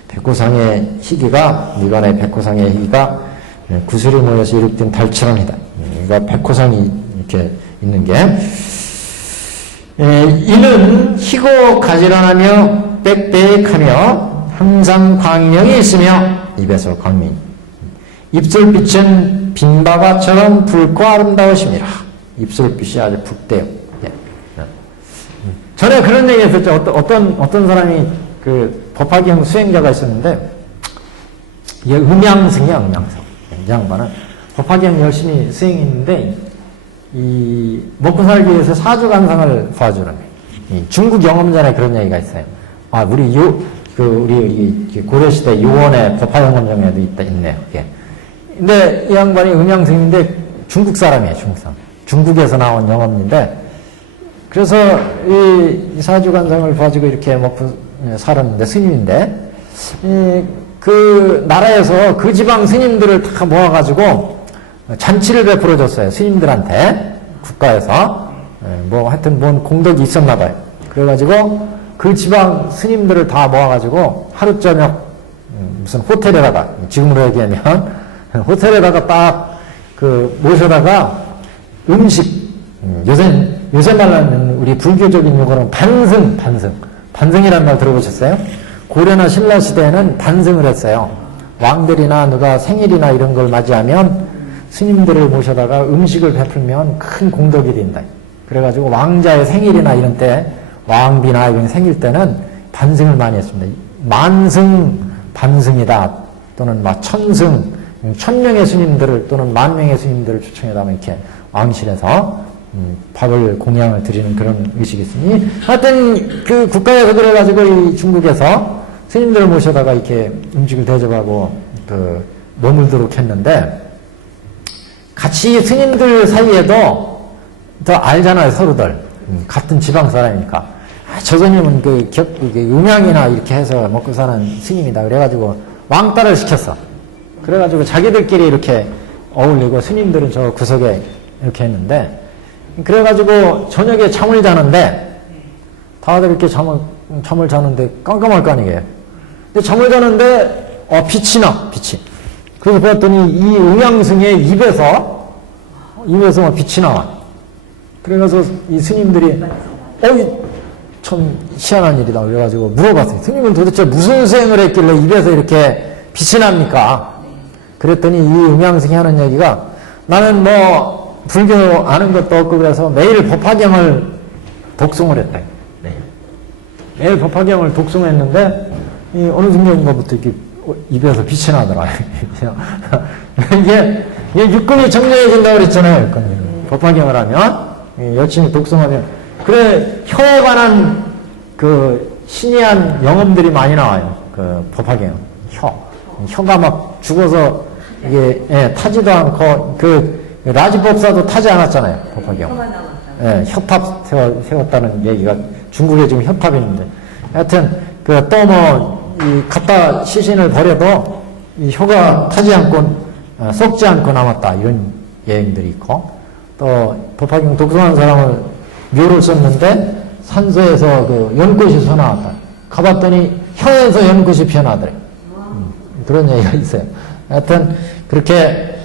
백고상의 희기가 미간의 백고상의 희기가 구슬이 모여서 이룩된 달처럼이다. 그러니까 백고상이 이렇게 있는 게 이는 희고 가지런하며 빽빽하며 항상 광명이 있으며 입에서 광명이 입술빛은 빈바과처럼 붉고 아름다우심이라. 입술빛이 아주 붉대요. 전에 그런 얘기 했었죠. 어떤 사람이 그 법화경 수행자가 있었는데 이게 음양승이야, 음양승. 이 양반은 법화경 열심히 수행했는데 이 먹고 살기 위해서 사주간상을 봐주는 거예요. 중국 영험전에 그런 얘기가 있어요. 우리 고려시대 요원의 법화영험전에도 있네요. 근데 이 양반이 음양승인데 중국 사람이에요, 중국 사람. 중국에서 나온 영업인데, 그래서 이 사주간상을 봐주고 이렇게 먹고 살았는데, 스님인데, 그 나라에서 그 지방 스님들을 다 모아가지고 잔치를 베풀어줬어요. 스님들한테, 국가에서. 하여튼 뭔 공덕이 있었나봐요. 그래가지고 그 지방 스님들을 다 모아가지고 하루 저녁 무슨 호텔에다가, 지금으로 얘기하면 호텔에다가 딱 모셔다가 음식, 요새 말하는 우리 불교적인 용어는 반승이라는 말 들어보셨어요? 고려나 신라 시대에는 반승을 했어요. 왕들이나 누가 생일이나 이런 걸 맞이하면 스님들을 모셔다가 음식을 베풀면 큰 공덕이 된다. 그래가지고 왕자의 생일이나 이런 때, 왕비나 이런 생일 때는 반승을 많이 했습니다. 만승, 반승이다. 또는 막 천승, 1000명의 스님들을 또는 10,000명의 스님들을 초청해다가 이렇게 왕실에서 밥을 공양을 드리는 그런 의식이 있으니 하여튼 그 국가에서 그래가지고 이 중국에서 스님들을 모셔다가 이렇게 음식을 대접하고 머물도록 했는데 같이 스님들 사이에도 더 알잖아요, 서로들. 같은 지방 사람이니까. 저 스님은 음양이나 이렇게 해서 먹고 사는 스님이다. 그래가지고 왕따를 시켰어. 그래가지고 자기들끼리 이렇게 어울리고 스님들은 저 구석에 이렇게 했는데, 그래가지고 저녁에 잠을 자는데 다들 이렇게 잠을 자는데 깜깜할 거 아니에요. 근데 잠을 자는데 빛이 나. 그래서 봤더니 이 음양승의 입에서 막 빛이 나와. 그래서 이 스님들이 참 희한한 일이다. 그래가지고 물어봤어요. 스님은 도대체 무슨 수행을 했길래 입에서 이렇게 빛이 납니까? 그랬더니 이 음양승이 하는 얘기가, 나는 뭐 불교 아는 것도 없고 그래서 매일 법화경을 독송을 했다. 매일 법화경을 독송했는데 어느 순간인가부터 이렇게 입에서 빛이 나더라. 이게 육군이 정정해진다고 그랬잖아요. 법화경을 하면, 열심히 독송하면. 그래, 혀에 관한 신이한 영험들이 많이 나와요. 법화경. 혀가 막 죽어서 이게 타지도 않고 라지법사도 타지 않았잖아요. 법화경. 혀탑 세웠다는 얘기가 중국에 지금 혀탑이 있는데, 하여튼 갖다 시신을 버려도 이 혀가 타지 않고 썩지 않고 남았다, 이런 예행들이 있고, 또 법화경 독송한 사람을 묘를 썼는데 산소에서 연꽃이 솟아나왔다. 가봤더니 혀에서 연꽃이 피어나더래. 그런 얘기가 있어요. 하여튼 그렇게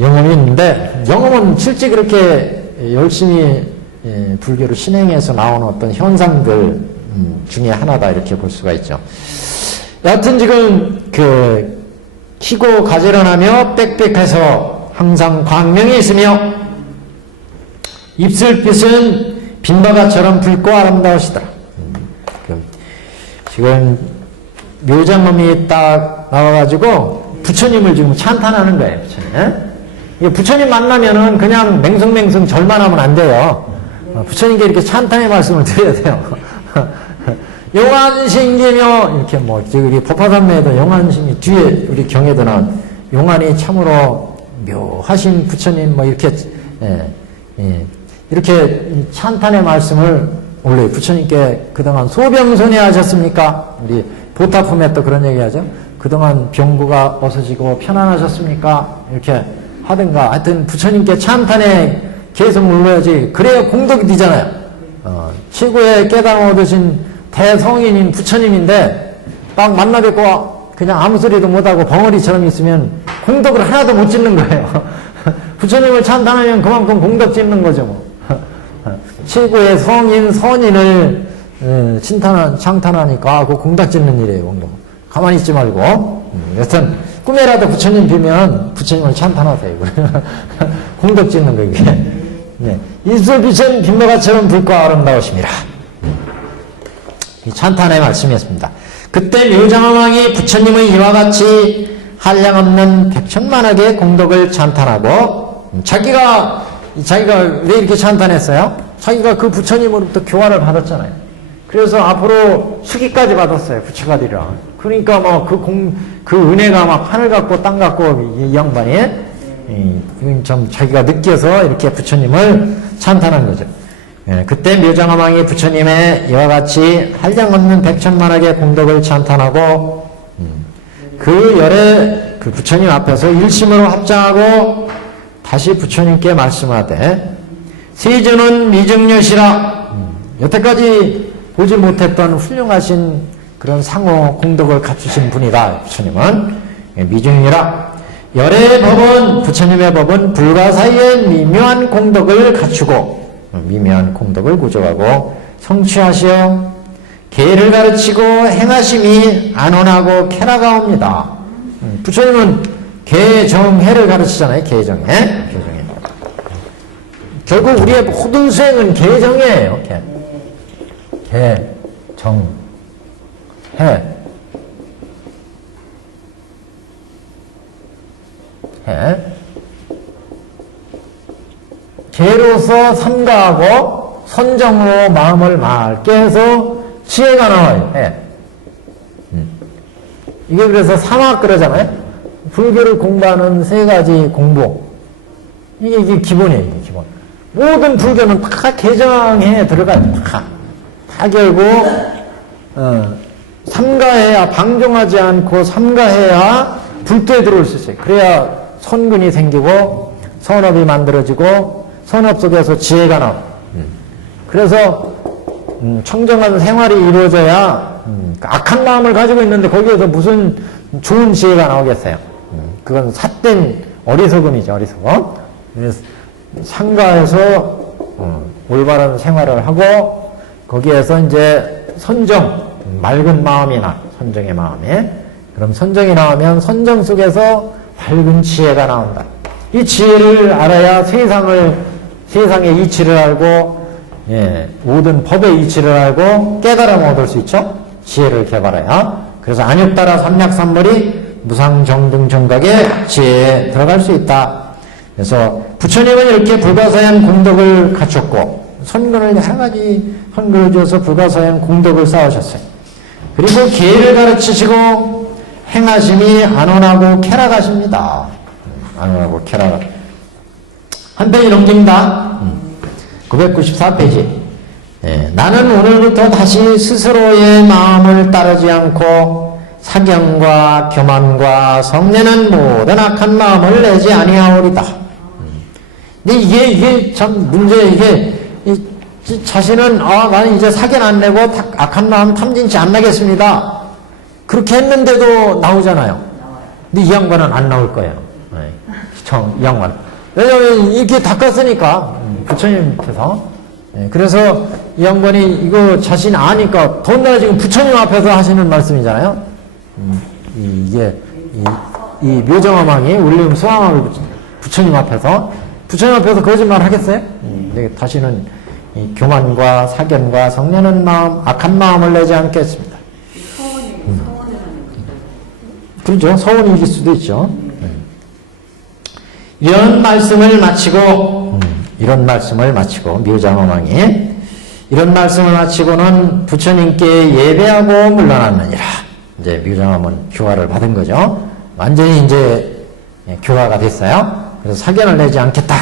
영험이 있는데, 영험은 실제 그렇게 열심히 불교를 신행해서 나오는 어떤 현상들 중에 하나다, 이렇게 볼 수가 있죠. 여하튼 지금 키고 가지런하며 빽빽해서 항상 광명이 있으며 입술빛은 빈바가처럼 붉고 아름다우시더라. 지금 묘장엄이 딱 나와가지고 부처님을 지금 찬탄하는 거예요. 부처님. 부처님 만나면은 그냥 맹성맹성 절만 하면 안 돼요. 부처님께 이렇게 찬탄의 말씀을 드려야 돼요. 용안신기며, 이렇게 우리 법화산매에도 용안신이 뒤에 우리 경에도 나온 용안이 참으로 묘하신 부처님, 이렇게 찬탄의 말씀을 원래 부처님께 그동안 소병손해 하셨습니까? 우리 보타품에 또 그런 얘기 하죠. 그동안 병구가 없어지고 편안하셨습니까? 이렇게 하든가. 하여튼 부처님께 찬탄에 계속 물러야지. 그래야 공덕이 되잖아요. 최고의 깨달음 얻으신 대성인인 부처님인데 딱 만나 뵙고 그냥 아무 소리도 못하고 벙어리처럼 있으면 공덕을 하나도 못 짓는 거예요. 부처님을 찬탄하면 그만큼 공덕 짓는 거죠, 뭐. 최고의 성인, 선인을 창탄하니까 그 공덕 짓는 일이에요, 공덕. 가만히 있지 말고. 여튼 꿈에라도 부처님 뵈면 부처님을 찬탄하세요. 공덕 짓는 거, 이게. 네. 입술빛은 빈바가처럼 붉고 아름다우심이라. 이 찬탄의 말씀이었습니다. 그때 묘장엄왕이 부처님의 이와 같이 한량없는 백천만억의 공덕을 찬탄하고, 자기가 왜 이렇게 찬탄했어요? 자기가 그 부처님으로부터 교화를 받았잖아요. 그래서 앞으로 수기까지 받았어요. 부처가 되리라. 그러니까 그 은혜가 막 하늘 같고 땅 같고, 이 양반이 좀 자기가 느껴서 이렇게 부처님을 찬탄한 거죠. 그때 묘장엄왕이 부처님의 이와 같이 한량없는 백천만억의 공덕을 찬탄하고, 그 열에 그 부처님 앞에서 일심으로 합장하고 다시 부처님께 말씀하되, 세존은 미증여시라. 여태까지 보지 못했던 훌륭하신 그런 상호 공덕을 갖추신 분이다. 부처님은 미증이라. 열의 법은, 부처님의 법은 불가사의의 미묘한 공덕을 갖추고 미묘한 공덕을 구조하고 성취하시어 계를 가르치고 행하심이 안온하고 쾌락하옵니다. 부처님은 계정해를 가르치잖아요. 계정해. 계정해. 결국 우리의 모든 수행은 계정해예요. 계정해. 계로서 삼가하고 선정으로 마음을 맑게 해서 지혜가 나와요. 이게 그래서 삼학 그러잖아요. 불교를 공부하는 세 가지 공부. 이게 기본이에요. 이게 기본. 모든 불교는 다 개정에 들어가요. 다 결국 삼가해야, 방종하지 않고 삼가해야 불도에 들어올 수 있어요. 그래야 선근이 생기고 선업이 만들어지고 선업 속에서 지혜가 나와요. 그래서 청정한 생활이 이루어져야 악한 마음을 가지고 있는데 거기에서 무슨 좋은 지혜가 나오겠어요. 그건 삿된 어리석음이죠. 어리석음. 그래서 상가에서 올바른 생활을 하고 거기에서 이제 선정, 맑은 마음이나 선정의 마음에, 그럼 선정이 나오면 선정 속에서 밝은 지혜가 나온다. 이 지혜를 알아야 세상의 이치를 알고, 모든 법의 이치를 알고 깨달음을 얻을 수 있죠. 지혜를 개발해야. 그래서 안욕따라 삼략삼벌이 무상정등정각의 지혜에 들어갈 수 있다. 그래서 부처님은 이렇게 불가사의한 공덕을 갖췄고 선근을 여러 가지 선근을 줘서 불가사의한 공덕을 쌓으셨어요. 그리고 계를 가르치시고 행하심이 안온하고 쾌락하십니다. 안온하고 쾌락. 한 페이지 넘깁니다. 994페이지. 나는 오늘부터 다시 스스로의 마음을 따르지 않고 사경과 교만과 성내는 모든 악한 마음을 내지 아니하오리다. 근데 이게 참 문제예요. 이게 자신은 나는 이제 사견 안 내고 악한 마음 탐진치 안 나겠습니다. 그렇게 했는데도 나오잖아요. 근데 이 양반은 안 나올 거예요. 이 양반. 왜냐하면 이렇게 닦았으니까 부처님께서. 그래서 이 양반이 이거 자신 아니까 더군다나 지금 부처님 앞에서 하시는 말씀이잖아요. 이게 이 묘정화망이 울림 수화망을 부처님 앞에서 거짓말 하겠어요? 다시는 이 교만과 사견과 성내는 마음, 악한 마음을 내지 않겠습니다. 그렇죠. 서운이 이길 수도 있죠. 이런 말씀을 마치고 묘장어망이 이런 말씀을 마치고는 부처님께 예배하고 물러났느니라. 이제 묘장어망은 교화를 받은 거죠. 완전히 이제 교화가 됐어요. 그래서 사견을 내지 않겠다.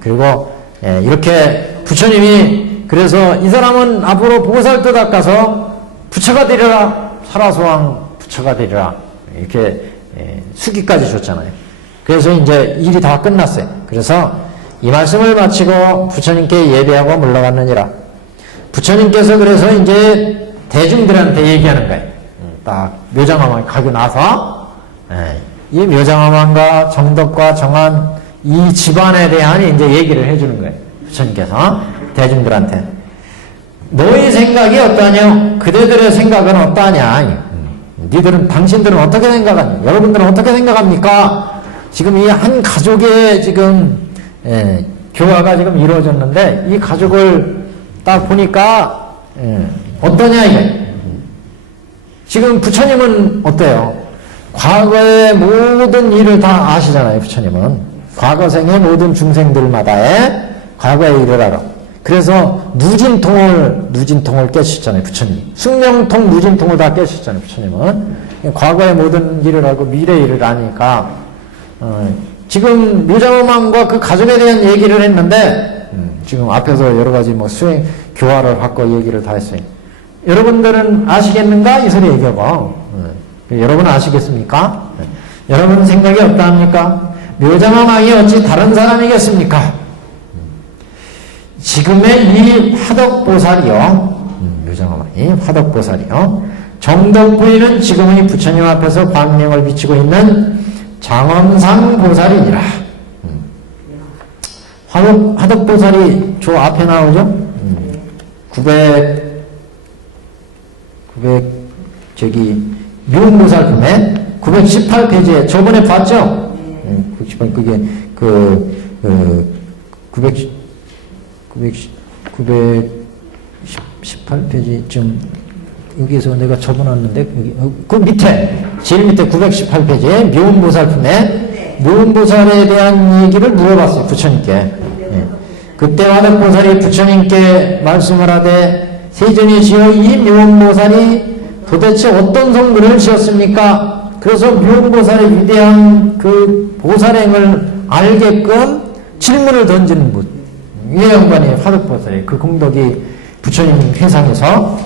그리고 이렇게 부처님이 그래서 이 사람은 앞으로 보살도 닦아서 부처가 되리라. 살아소왕 부처가 되리라. 이렇게 수기까지 줬잖아요. 그래서 이제 일이 다 끝났어요. 그래서 이 말씀을 마치고 부처님께 예배하고 물러갔느니라. 부처님께서 그래서 이제 대중들한테 얘기하는 거예요. 딱 묘장화망 가고 나서 이 묘장화망과 정덕과 정한 이 집안에 대한 이제 얘기를 해주는 거예요. 부처님께서 대중들한테 너희 생각이 어떠냐? 그대들의 생각은 어떠냐? 당신들은 어떻게 생각하냐? 여러분들은 어떻게 생각합니까? 지금 이 한 가족의 지금 교화가 지금 이루어졌는데 이 가족을 딱 보니까 어떠냐 이게. 지금 부처님은 어때요? 과거의 모든 일을 다 아시잖아요. 부처님은 과거생의 모든 중생들마다의 과거의 일을 알아. 그래서 누진통을 깨주셨잖아요. 부처님. 숙명통, 누진통을 다 깨주셨잖아요. 부처님은 과거의 모든 일을 알고 미래의 일을 아니까 지금 묘장어망과 그 가족에 대한 얘기를 했는데 지금 앞에서 여러 가지 수행 교화를 갖고 얘기를 다 했어요. 여러분들은 아시겠는가? 이 소리 얘기해봐. 여러분 아시겠습니까? 여러분 생각이 어떠합니까? 묘장어망이 어찌 다른 사람이겠습니까? 지금의 이 화덕보살이요. 묘장어망이 화덕보살이요. 정덕부인은 지금의 부처님 앞에서 광명을 비치고 있는 장엄상 보살이니라. 화덕보살이 저 앞에 나오죠? 900 저기 미운보살 금에 918페이지에 저번에 봤죠? 98 그게 918페이지쯤 여기서 내가 적어놨는데 그 밑에 제일 밑에 918페이지에 미운보살품에 미운보살에 대한 얘기를 물어봤어요. 부처님께. 예. 그때 화덕보살이 부처님께 말씀을 하되 세존이시여 이 미운보살이 도대체 어떤 성들을 지었습니까? 그래서 미운보살의 위대한 그 보살행을 알게끔 질문을 던지는 분. 이 양반이 화덕보살이에요. 그 공덕이 부처님 회상에서.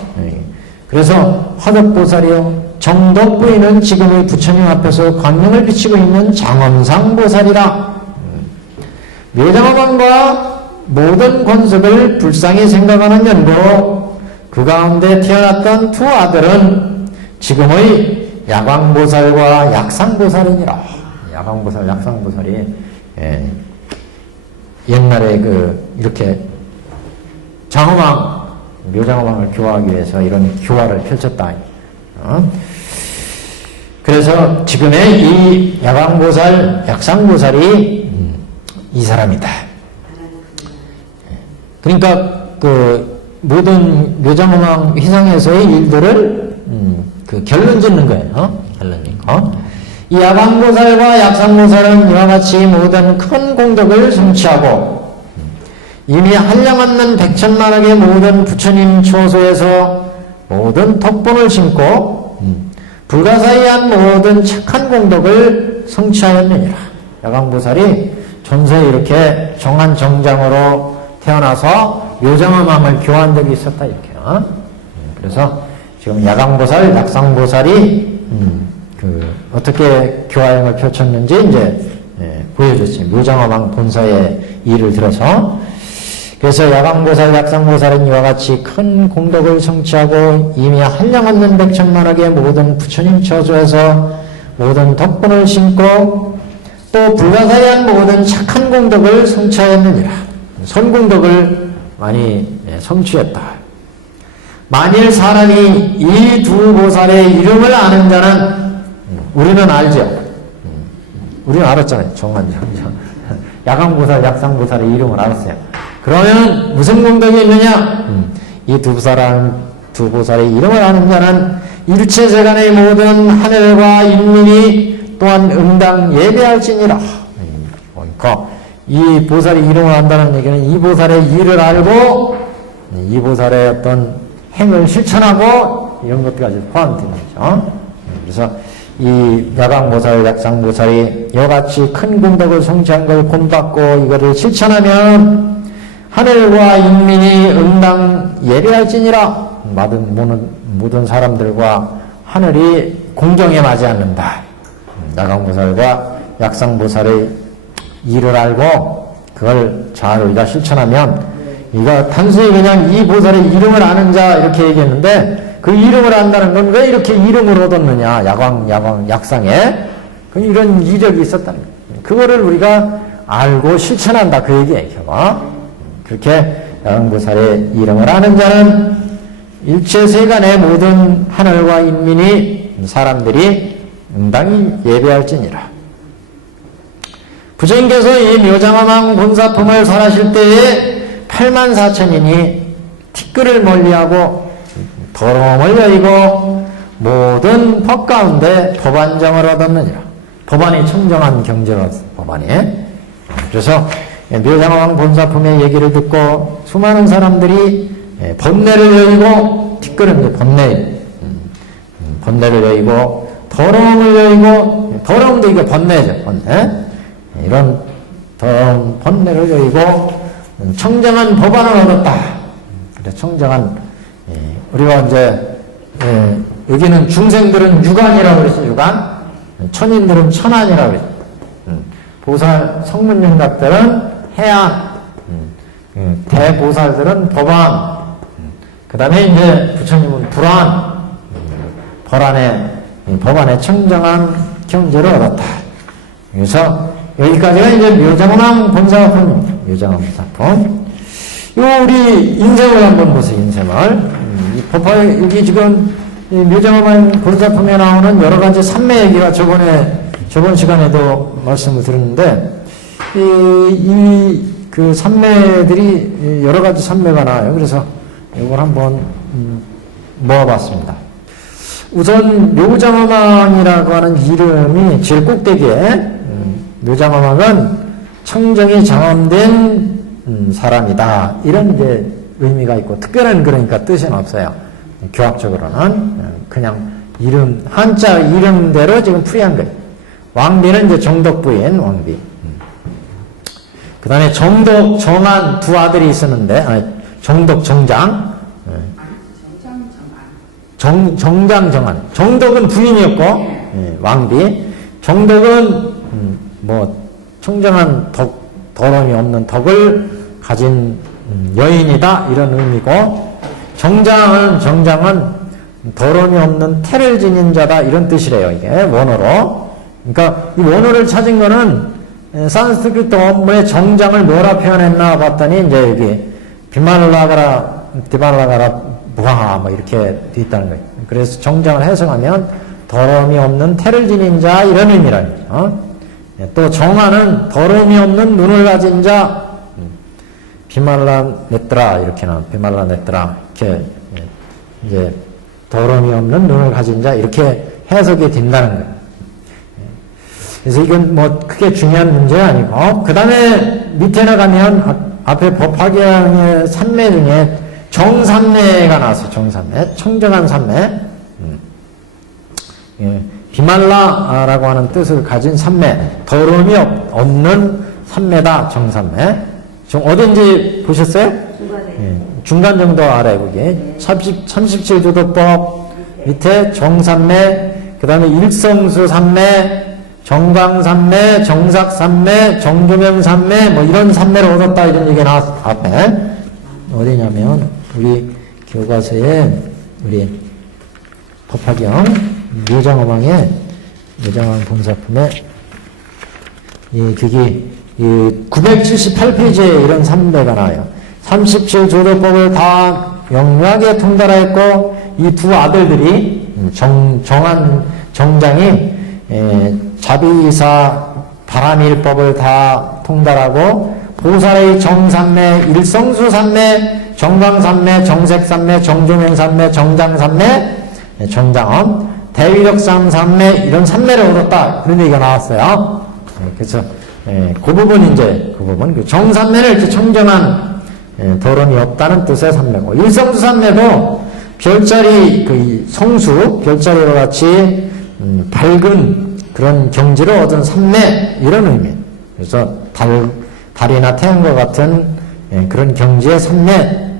그래서 화덕보살이요 정덕부인은 지금의 부처님 앞에서 광명을 비치고 있는 장엄상보살이라. 묘장엄왕과 모든 권석을 불쌍히 생각하는 연고로 그 가운데 태어났던 두 아들은 지금의 야광보살과 약상보살이니라. 야광보살, 약상보살이 옛날에 이렇게 장엄왕, 묘장엄왕을 교화하기 위해서 이런 교화를 펼쳤다. 그래서 지금의 이 야광보살, 약상보살이 이 사람이다. 그러니까 모든 묘장엄왕 회상에서의 일들을 결론 짓는 거예요. 결론 짓고. 이 야광보살과 약상보살은 이와 같이 모든 큰 공덕을 성취하고 이미 한량없는 백천만억의 모든 부처님 초소에서 모든 덕분을 심고 불가사의한 모든 착한 공덕을 성취하였느니라. 야광보살이 전세에 이렇게 정한 정장으로 태어나서 묘장엄왕을 교화한 적이 있었다 이렇게요. 그래서 지금 야광보살, 약상보살이 어떻게 교화행을 펼쳤는지 이제 보여줬어요. 묘장엄왕 본사의 일을 들어서. 그래서 야광보살, 약상보살은 이와 같이 큰 공덕을 성취하고 이미 한량없는 백천만억의 모든 부처님 처소에서 모든 덕분을 심고 또 불가사의한 모든 착한 공덕을 성취하였느니라. 선공덕을 많이 성취했다. 만일 사람이 이 두 보살의 이름을 아는 자는 우리는 알죠. 우리는 알았잖아요. 정한정. 야광보살, 약상보살의 이름을 알았어요. 그러면 무슨 공덕이 있느냐? 이 두 보살의 이름을 아는 자는 일체세간의 모든 하늘과 인민이 또한 응당 예배할지니라. 그러니까 이 보살의 이름을 안다는 얘기는 이 보살의 일을 알고 이 보살의 어떤 행을 실천하고 이런 것까지 포함되는 거죠. 그래서 이 야광보살, 약상보살이 이같이 큰 공덕을 성취한 걸 본받고 이거를 실천하면 하늘과 인민이 응당 예배할지니라. 모든 사람들과 하늘이 공경에 맞지 않는다. 야광보살과 약상보살의 일을 알고 그걸 잘 우리가 실천하면 이거 단순히 그냥 이 보살의 이름을 아는 자 이렇게 얘기했는데 그 이름을 안다는 건 왜 이렇게 이름을 얻었느냐. 약상에. 이런 이력이 있었다는 거예요. 그거를 우리가 알고 실천한다. 그 얘기예요. 그렇게 야광보살의 이름을 아는 자는 일체 세간의 모든 하늘과 인민이 사람들이 응당히 예배할지니라. 부처님께서 이 묘장엄왕 본사품을 설하실 때에 84,000인이 티끌을 멀리하고 더러움을 여의고 모든 법 가운데 법안정을 얻었느니라. 법안이 청정한 경제가 법안이. 그래서 묘장엄왕 본사품의 얘기를 듣고 수많은 사람들이 번뇌를 여의고 티끌은 번뇌를 여의고 더러움을 여의고 더러움도 이게 번뇌죠. 번뇌. 이런 더러운 번뇌를 여의고 청정한 법안을 얻었다. 그래서 청정한 우리가 이제 여기는 중생들은 유관이라고 그랬어요. 유관. 천인들은 천안이라고 그랬어요. 보살 성문영각들은 해안, 대보살들은 법안, 그 다음에 이제 부처님은 불안, 법안에 청정한 경제를 얻었다. 그래서 여기까지가 이제 묘장엄왕 본사품입니다. 묘장엄 본사품. 요 우리 인생을 한번 보세요. 인생을. 이 법화 여기 지금 이 묘장엄왕 본사품에 나오는 여러 가지 산매 얘기가 저번 시간에도 말씀을 드렸는데 그 산매들이 여러 가지 산매가 나와요. 그래서 이걸 한번 모아봤습니다. 우선 묘장엄왕이라고 하는 이름이 제일 꼭대기에 묘장엄왕은 청정이 장엄된 사람이다. 이런 이제 의미가 있고 특별한 그러니까 뜻은 없어요. 교학적으로는 그냥 이름 한자 이름대로 지금 풀이한 거예요. 왕비는 이제 정덕 부인 왕비. 그 다음에 정덕 정한 두 아들이 있었는데 정덕 정장. 정장 정한. 정덕은 부인이었고 왕비. 정덕은 뭐 청정한 더러움이 없는 덕을 가진 여인이다 이런 의미고 정장은 더러움이 없는 태를 지닌 자다 이런 뜻이래요. 이게 원어로. 그러니까 이 원어를 찾은 거는 산스크리트 원문의 정장을 뭐라 표현했나 봤더니 이제 여기 비말라가라 디발라가라 무하 뭐 이렇게 돼 있다는 거예요. 그래서 정장을 해석하면 더러움이 없는 태를 지닌 자 이런 의미라는 거죠. 또 정화는 더러움이 없는 눈을 가진 자 비말라네트라 이렇게 나온 비말라네트라 이렇게 이제 더러움이 없는 눈을 가진 자 이렇게 해석이 된다는 거예요. 그래서 이건 뭐 크게 중요한 문제가 아니고 그 다음에 밑에 나가면 앞에 법화경의 산매 중에 정산매가 나왔어요. 정산매 청정한 산매 비말라라고 하는 뜻을 가진 산매 더러움이 없는 산매다. 정산매 지금 어딘지 보셨어요? 중간에. 중간 정도 아래 그게 37조도법 밑에 정산매 그 다음에 일성수 산매 정광산매 정삭산매 정조명산매 뭐 이런 산매를 얻었다 이런 얘기가 나왔어. 앞에 어디냐면 우리 교과서에 우리 법화경 묘장엄왕의 묘장엄왕 본사품에 그게 978페이지에 이런 산매가 나와요. 37조도법을 다 영리하게 통달했고 이 두 아들들이 정한 정장이 자비이사 바람일법을 다 통달하고 보살의 정산매 일성수산매 정광산매 정색산매 정조명산매 정장산매 정장엄 대위력삼산매 이런 산매를 얻었다 그런 얘기가 나왔어요. 그래서 그 부분 그 정산매를 이렇게 청정한 더러움이 없다는 뜻의 산매고 일성수산매도 별자리 그 성수 별자리와 같이 밝은 그런 경지를 얻은 산매 이런 의미. 그래서 달이나 태양과 같은 그런 경지의 산매.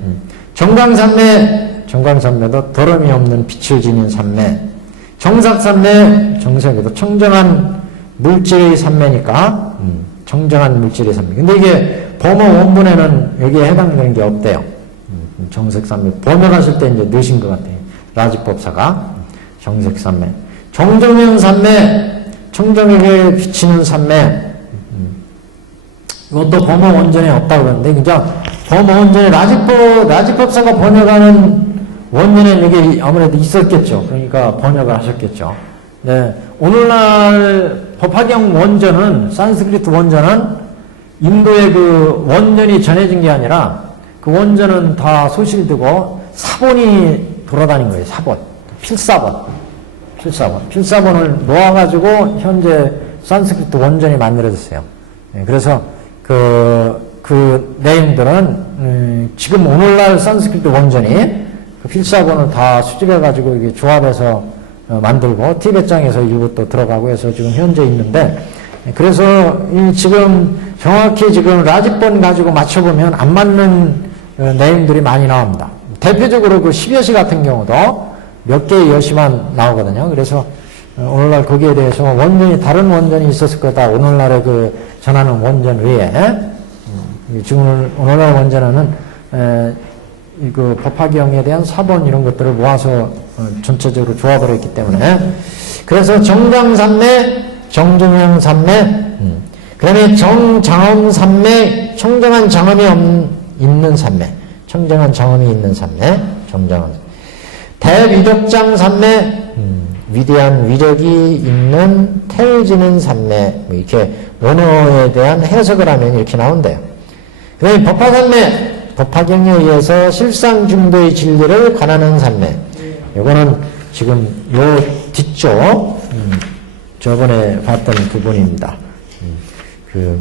정광산매도 더러움이 없는 빛을 지닌 산매. 정삭산매도 청정한 물질의 산매니까 청정한 물질의 산매. 근데 이게 범어 원문에는 여기에 해당되는 게 없대요. 정색산매 번역하실 때 이제 넣으신 것 같아요. 라지법사가 정색산매. 정조명산매 청정에게 비치는 산매 이것도 범어 원전에 없다고 그러는데 그냥 범어 원전에 라지법사가 번역하는 원전에 여기 아무래도 있었겠죠. 그러니까 번역을 하셨겠죠. 네, 오늘날 법화경 원전은 산스크리트 원전은 인도의 그 원전이 전해진 게 아니라 그 원전은 다 소실되고 사본이 돌아다닌 거예요. 사본, 필사본을 모아가지고 현재 산스크리트 원전이 만들어졌어요. 그래서 그 내용들은 지금 오늘날 산스크리트 원전이 그 필사본을 다 수집해가지고 이게 조합해서 만들고 티베트장에서 일부 또 들어가고 해서 지금 현재 있는데 그래서 지금 정확히 지금 라지본 가지고 맞춰보면 안 맞는 내용들이 많이 나옵니다. 대표적으로 그 10여시 같은 경우도 몇 개의 여시만 나오거든요. 그래서 오늘날 거기에 대해서 다른 원전이 있었을 거다. 오늘날에 그 전하는 원전 외에 지금 오늘날 원전은 그 법화경에 대한 사본 이런 것들을 모아서 전체적으로 조합을 했기 때문에 그래서 정광산매, 정조명산매 그 다음에 정장엄 산매, 청정한 장엄이 있는 산매. 청정한 장엄이 있는 산매. 정장엄. 대위력장 산매, 위대한 위력이 있는 태워지는 산매. 뭐 이렇게 원어에 대한 해석을 하면 이렇게 나온대요. 그 다음에 법화산매, 법화경에 의해서 실상중도의 진리를 관하는 산매. 요거는 지금 요 뒤쪽, 저번에 봤던 부분입니다. 그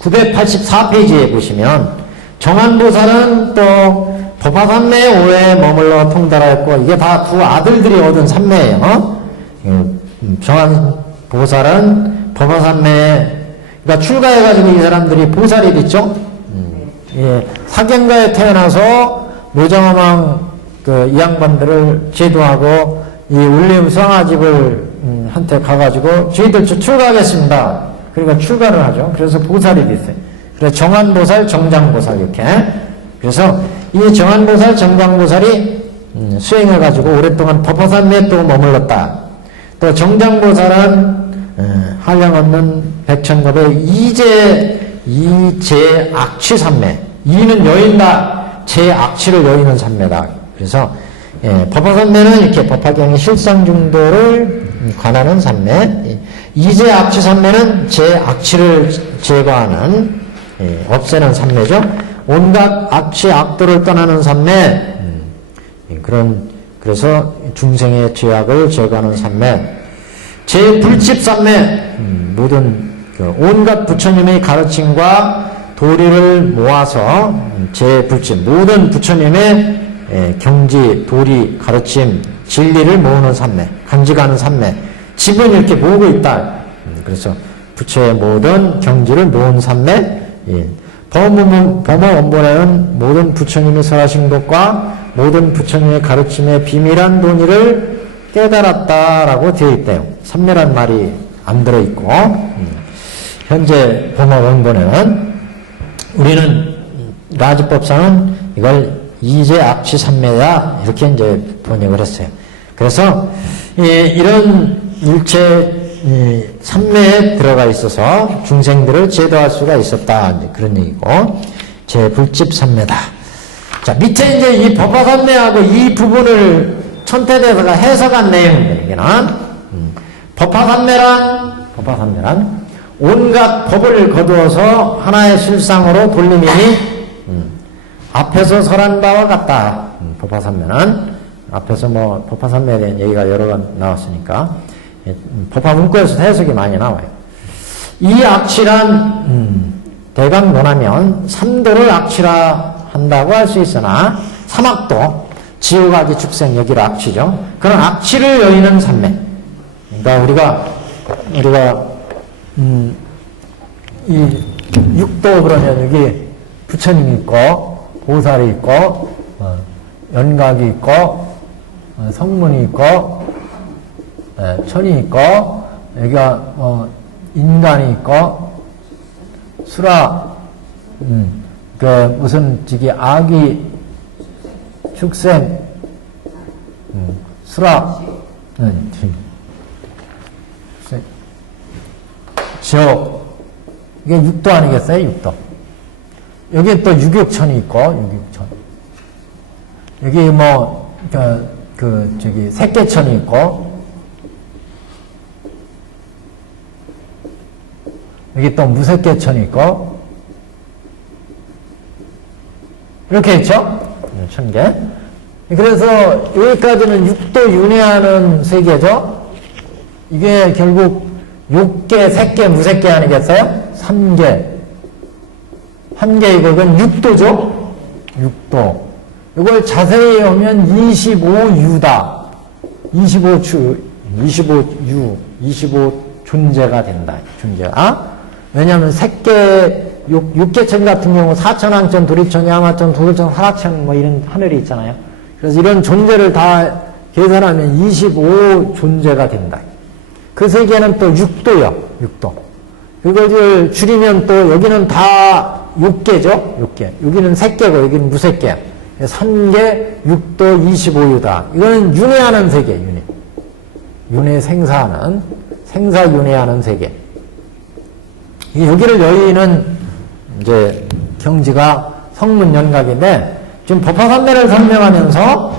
984페이지에 보시면 정한보살은 또 법화산매 오에 머물러 통달하였고, 이게 다 두 아들들이 얻은 산매예요. 정한보살은 법화산매, 그러니까 출가해가지고 이 사람들이 보살이 됐죠. 예, 사경가에 태어나서 노정엄왕 이 양반들을 제도하고 이 울림 성아집을 한테 가가지고 저희들 출가하겠습니다. 그러니까 출가를 하죠. 그래서 보살이 됐어요. 그래서 정한보살, 정장보살 이렇게. 그래서 이 정한보살, 정장보살이 수행해가지고 오랫동안 법화산매에 또 머물렀다. 또 정장보살은 한량 없는 백천겁의 이제악취산매. 이는 여인다. 제악취를 여의는 산매다. 그래서 법화산매는 이렇게 법화경의 실상중도를 관하는 산매. 이제악취산매는 제악취를 제거하는 없애는 산매죠. 온갖 악취 악도를 떠나는 산매. 그래서 중생의 죄악을 제거하는 산매. 제불집산매. 모든 온갖 부처님의 가르침과 도리를 모아서 제불집, 모든 부처님의 경지, 도리, 가르침, 진리를 모으는 산매, 간직하는 산매. 집은 이렇게 모으고 있다. 그래서 부처의 모든 경지를 모은 산매. 범어원본에는 모든 부처님이 설하신 것과 모든 부처님의 가르침의 비밀한 도리를 깨달았다라고 되어 있대요. 산매란 말이 안 들어있고, 현재 범어원본에는 우리는 라지법상은 이걸 이제악취산매다 이렇게 이제 번역을 했어요. 그래서 이런 일체 산매에 들어가 있어서 중생들을 제도할 수가 있었다, 이제 그런 얘기고, 제불집산매다. 자, 밑에 이제 이 법화산매하고 이 부분을 천태대사가 해석한 내용입니다. 이게는 법화산매란 온갖 법을 거두어서 하나의 실상으로 돌림이니 앞에서 설한 바와 같다. 법화산매는 앞에서 뭐 법화산매에 대한 얘기가 여러 번 나왔으니까 법화 문구에서 해석이 많이 나와요. 이 악취란 대강 논하면 삼도를 악취라 한다고 할 수 있으나 삼악도 지옥악이 축생 여기를 악취죠. 그런 악취를 여의는 산매. 그러니까 우리가 이 육도 그러면 여기 부처님이 있고 보살이 있고 연각이 있고 성문이 있고 천이 있고 여기가 인간이 있고 수라 그 무슨 저기 아기 축생 수라 지옥 이게 육도 아니겠어요? 육도. 여기 또 유격천이 있고 유격천. 여기 뭐 저기 색계천이 있고 여기 또 무색계천이 있고 이렇게 있죠? 1000개. 그래서 여기까지는 육도 윤회하는 세계죠. 이게 결국 6개, 색계, 무색계 아니겠어요? 3개. 1개 이건 육도죠? 육도. 이걸 자세히 보면 25유다. 25주, 25유, 25존재가 된다. 존재가. 왜냐하면 색계, 육계천 같은 경우 사천왕천, 도리천, 야마천, 도솔천, 화라천 뭐 이런 하늘이 있잖아요. 그래서 이런 존재를 다 계산하면 25존재가 된다. 그 세계는 또 육도요. 육도. 그걸 줄이면 또 여기는 다 6개죠. 6개. 여기는 색계고 여기는 무색계야. 3개, 6도, 25유다. 이거는 윤회하는 세계. 윤회. 윤회 생사하는 생사 윤회하는 세계. 여기를 여의는 이제 경지가 성문 연각인데 지금 법화산매를 설명하면서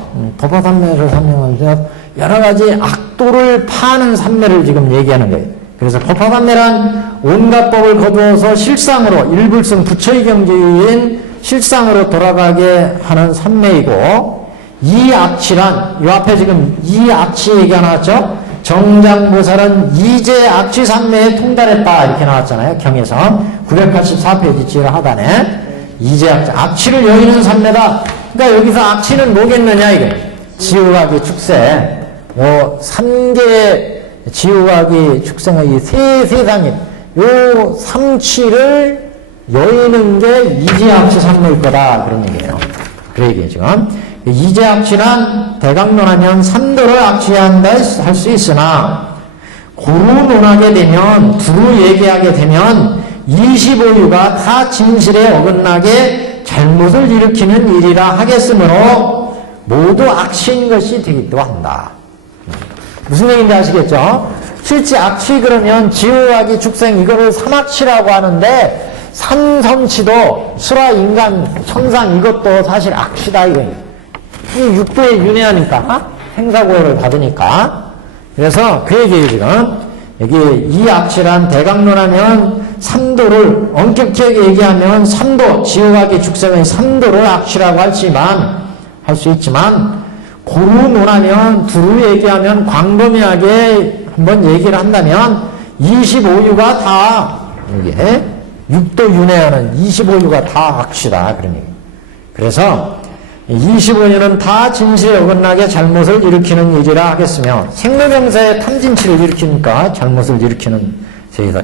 여러 가지 악도를 파는 산매를 지금 얘기하는 거예요. 그래서 법화산매란 온갖 법을 거두어서 실상으로 일불성 부처의 경지인 실상으로 돌아가게 하는 산매이고, 이 악취란 이 앞에 지금 이 악취 얘기가 나왔죠. 정장보살은 이제 악취 산매에 통달했다 이렇게 나왔잖아요. 경에서 984페이지 제1하단에 이제 악취를 여의는 산매다. 그러니까 여기서 악취는 뭐겠느냐 이거. 지우각이 축세, 3개의 지우각이 축생의 이 세상에 요 삼취를 여의는 게 이제악취 산매일 거다 그런 얘기예요. 그 얘기예요 지금. 이제악취란 대강론하면 삼도를 악취한다 할 수 있으나 고루 논하게 되면 두루 얘기하게 되면 25유가 다 진실에 어긋나게 잘못을 일으키는 일이라 하겠으므로 모두 악취인 것이 되기도 한다. 무슨 얘기인지 아시겠죠? 실제 악취 그러면 지우악이 축생 이거를 삼악취라고 하는데 삼성취도 수라 인간 천상 이것도 사실 악취다 이거예요. 이 육도에 윤회하니까 행사고해를 받으니까. 그래서 그 얘기예요 지금. 여기 이 악취란 대강론하면 삼도를 엄격하게 얘기하면 삼도 지우악이 축생의 삼도를 악취라고 할 수 있지만 고루 논하면 두루 얘기하면 광범위하게 한번 얘기를 한다면 25유가 다 이게 육도 윤회하는 25유가 다 악취다 그런 얘기. 그래서 25유는 다 진실에 어긋나게 잘못을 일으키는 일이라 하겠으며 생로병사의 탐진치를 일으키니까 잘못을 일으키는 세이다.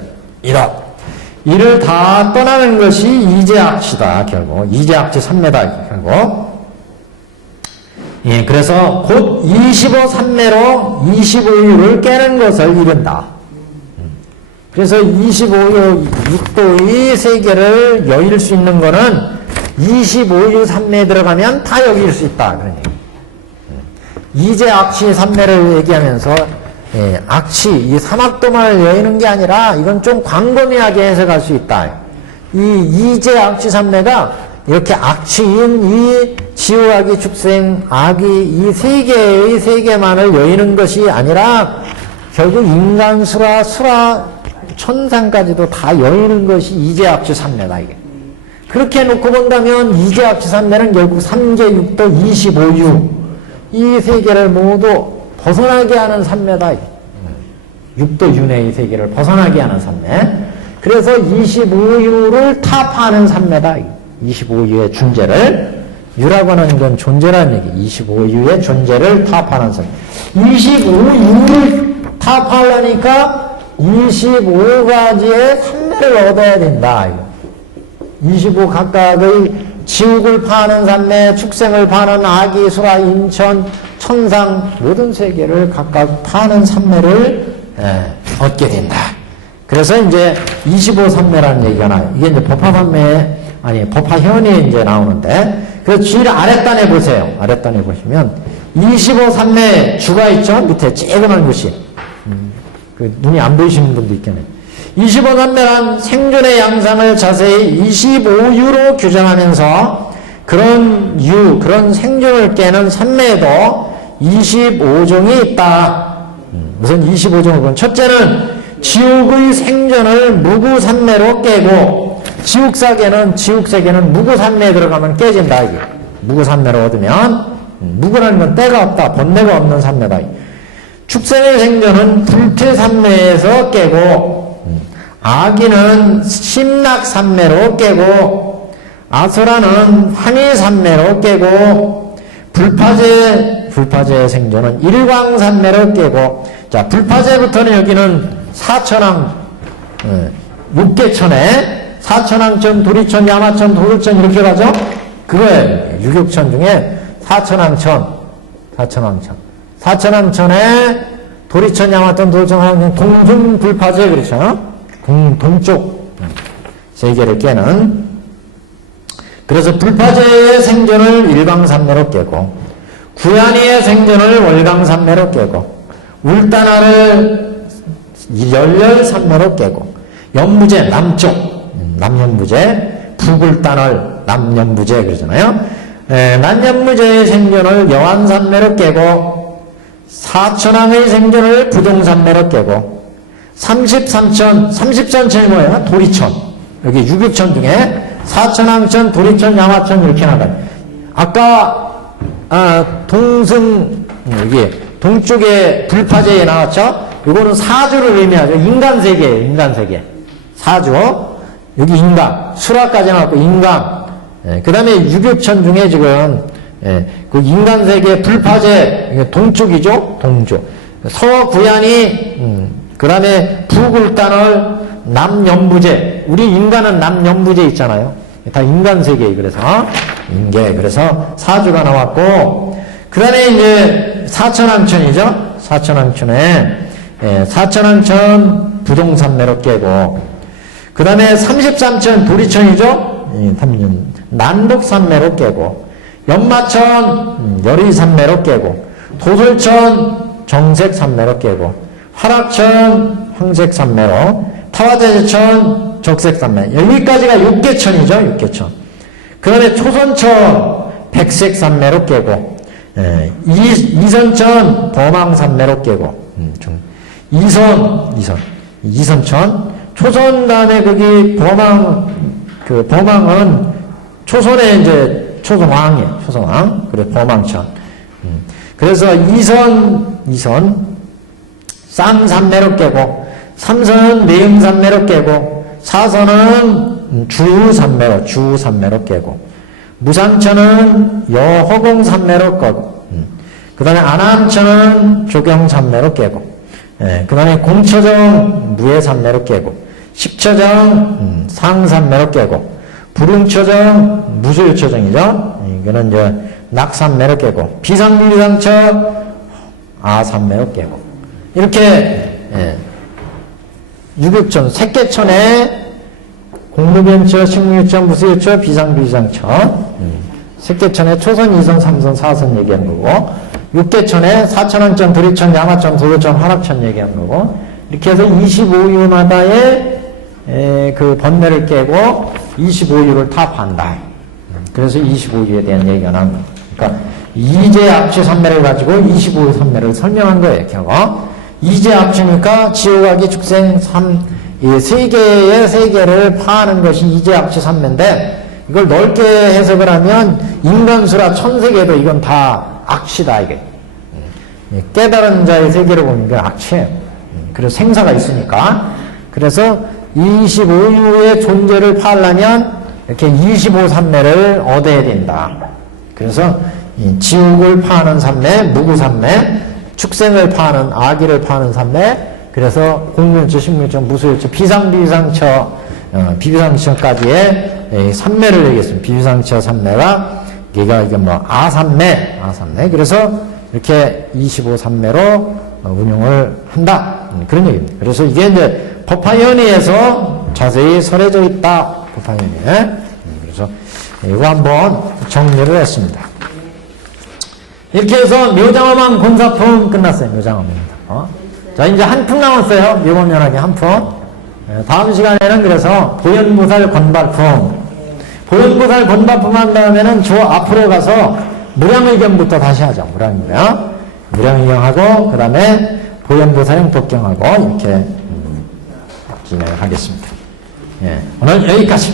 이를 다 떠나는 것이 이제악취다 결국. 이제악취 산매다 결국. 예, 그래서 곧 25산매로 25유를 깨는 것을 이른다. 그래서 25유 육도의 세계를 여일 수 있는 거는 25유 산매에 들어가면 다 여길 수 있다. 그런 얘기. 이제 악취 산매를 얘기하면서 악취, 이 삼악도만을 여의는 게 아니라 이건 좀 광범위하게 해석할 수 있다. 이 이제 악취 산매가 이렇게 악취인 이 지우악이 축생, 악이 이 세계의 세계만을 여의는 것이 아니라 결국 인간, 수라, 천상까지도 다 여의는 것이 이제 악취 산매다 이게. 그렇게 놓고 본다면 이제 악취 산매는 결국 3계 6도 25유 이 세계를 모두 벗어나게 하는 산매다. 6도 윤회의 세계를 벗어나게 하는 산매. 그래서 25유를 타파하는 산매다. 25유의 존재를, 유라고 하는 건 존재라는 얘기. 25유의 존재를 타파하는 산매. 25유를 타파하려니까 25가지의 산매를 얻어야 된다. 25 각각의 지옥을 파는 산매, 축생을 파는 아기, 수라, 인천, 천상 모든 세계를 각각 파는 산매를 얻게 된다. 그래서 이제 25산매라는 얘기가 나요. 이게 이제 법화산매, 아니, 법화현이 이제 나오는데, 그 줄 아랫단에 보세요. 아랫단에 보시면 25산매 주가 있죠? 밑에 쬐그만 것이. 그 눈이 안 보이시는 분도 있겠네요. 25산매란 생존의 양상을 자세히 25유로 규정하면서 그런 그런 생존을 깨는 산매에도 25종이 있다. 무슨 25종을 보면 첫째는 지옥의 생존을 무구산매로 깨고 지옥세계는 무구산매에 들어가면 깨진다. 이게. 무구산매로 얻으면 무구라는 건 때가 없다. 번뇌가 없는 산매다. 축생의 생존은 불퇴산매에서 깨고 아기는 심락산매로 깨고 아수라는 환희산매로 깨고 불파제의 생존은 일광산매로 깨고 자 불파제부터는 여기는 사천왕 6개천에 사천왕천, 도리천, 야마천, 도돌천 이렇게 가죠. 그거예요. 유격천 중에 사천왕천에 도리천, 야마천, 도돌천, 하면 동중 불파제 그렇죠. 동쪽 세계를 깨는. 그래서 불파제의 생존을 일광산매로 깨고 구야니의 생존을 월광산매로 깨고 울다나를 열렬산매로 깨고 연무제 남쪽, 남연무제, 북을 따널 남연무제 그러잖아요. 남연무제의 생존을 여완산매로 깨고 사천왕의 생존을 부동산매로 깨고 33천이 뭐예요? 도리천. 여기 6육천 중에 사천왕천, 도리천, 양화천 이렇게 나가요. 아까 동승 여기 동쪽에 불파제에 나왔죠? 이거는 사주를 의미하죠. 인간세계예요. 인간세계. 사주. 여기 인간. 수라까지 나왔고 인간. 그 다음에 6육천 중에 지금 그 인간세계 불파제 동쪽이죠. 동쪽. 서구ян이 그 다음에 북울단을 남연부제. 우리 인간은 남연부제 있잖아요. 다 인간세계예요. 그래서 인계. 그래서 사주가 나왔고 그 다음에 이제 사천왕천이죠. 사천왕천에 사천왕천 부동산매로 깨고 그 다음에 33천 도리천이죠. 난북산매로 깨고 연마천 열의산매로 깨고 도솔천 정색산매로 깨고 화락천 황색산매로 타화대제천 적색산매 여기까지가 6개천이죠. 6개천. 그 다음에 초선천 백색산매로 깨고 이선천 범왕산매로 깨고 이선천 초선 다음에 거기 범왕은 초선에 이제 초선왕이에요. 초선왕. 그래 범왕천. 그래서 이선 쌍산매로 깨고 삼선은 매음산매로 깨고 사선은 주산매로 깨고 무상천은 여허공산매로 깨고 그 다음에 안암천은 조경산매로 깨고 그 다음에 공처정 무예산매로 깨고 십처정 상산매로 깨고 불응처정 무술처정이죠. 이거는 이제 낙산매로 깨고 비상비상처 아산매로 깨고 이렇게 유격천 색계천에 공무변처 식무유처 무수유처 비상비상처 색계천에 초선 2선 3선 4선 얘기한 거고 육계천에 사천왕천 도리천 양화천 도로천 화락천 얘기한 거고 이렇게 해서 25유마다의 그 번뇌를 깨고 25유를 타파한다. 그래서 25유에 대한 얘기가 나온 거예요. 그러니까 이제 압취 산매를 가지고 25유 산매를 설명한 거예요. 결국 이제 압취니까 지옥악이 축생 이 세계의 세계를 파하는 것이 이제 압취 산매인데 이걸 넓게 해석을 하면 인간수라 천세계도 이건 다 악취다 이게. 깨달은 자의 세계를 보면 이게 악취예요. 그래서 생사가 있으니까. 그래서 25유의 존재를 파하려면 이렇게 25산매를 얻어야 된다. 그래서 지옥을 파하는 산매, 무구산매, 축생을 파하는 아기를 파하는 산매, 그래서 공명처, 식명처, 무수유처, 비상비상처, 비비상처까지의 산매를 얘기했습니다. 비비상처 산매가 얘가 이게 뭐 아산매. 그래서 이렇게 25산매로 운용을 한다. 그런 얘기입니다. 그래서 이게 이제 법화연의에서 자세히 설해져 있다. 법화연의에. 그래서 이거 한번 정리를 했습니다. 이렇게 해서 묘장엄한 권사품 끝났어요. 묘장엄입니다. 자, 이제 한 품 남았어요. 묘법연학의 한 품. 다음 시간에는 그래서 보현보살 권발품. 보현보살 권발품 한 다음에는 저 앞으로 가서 무량의견부터 다시 하죠. 무량의견하고 그 다음에 보현보살행 법경하고 이렇게 진행을 하겠습니다. 오늘 여기까지.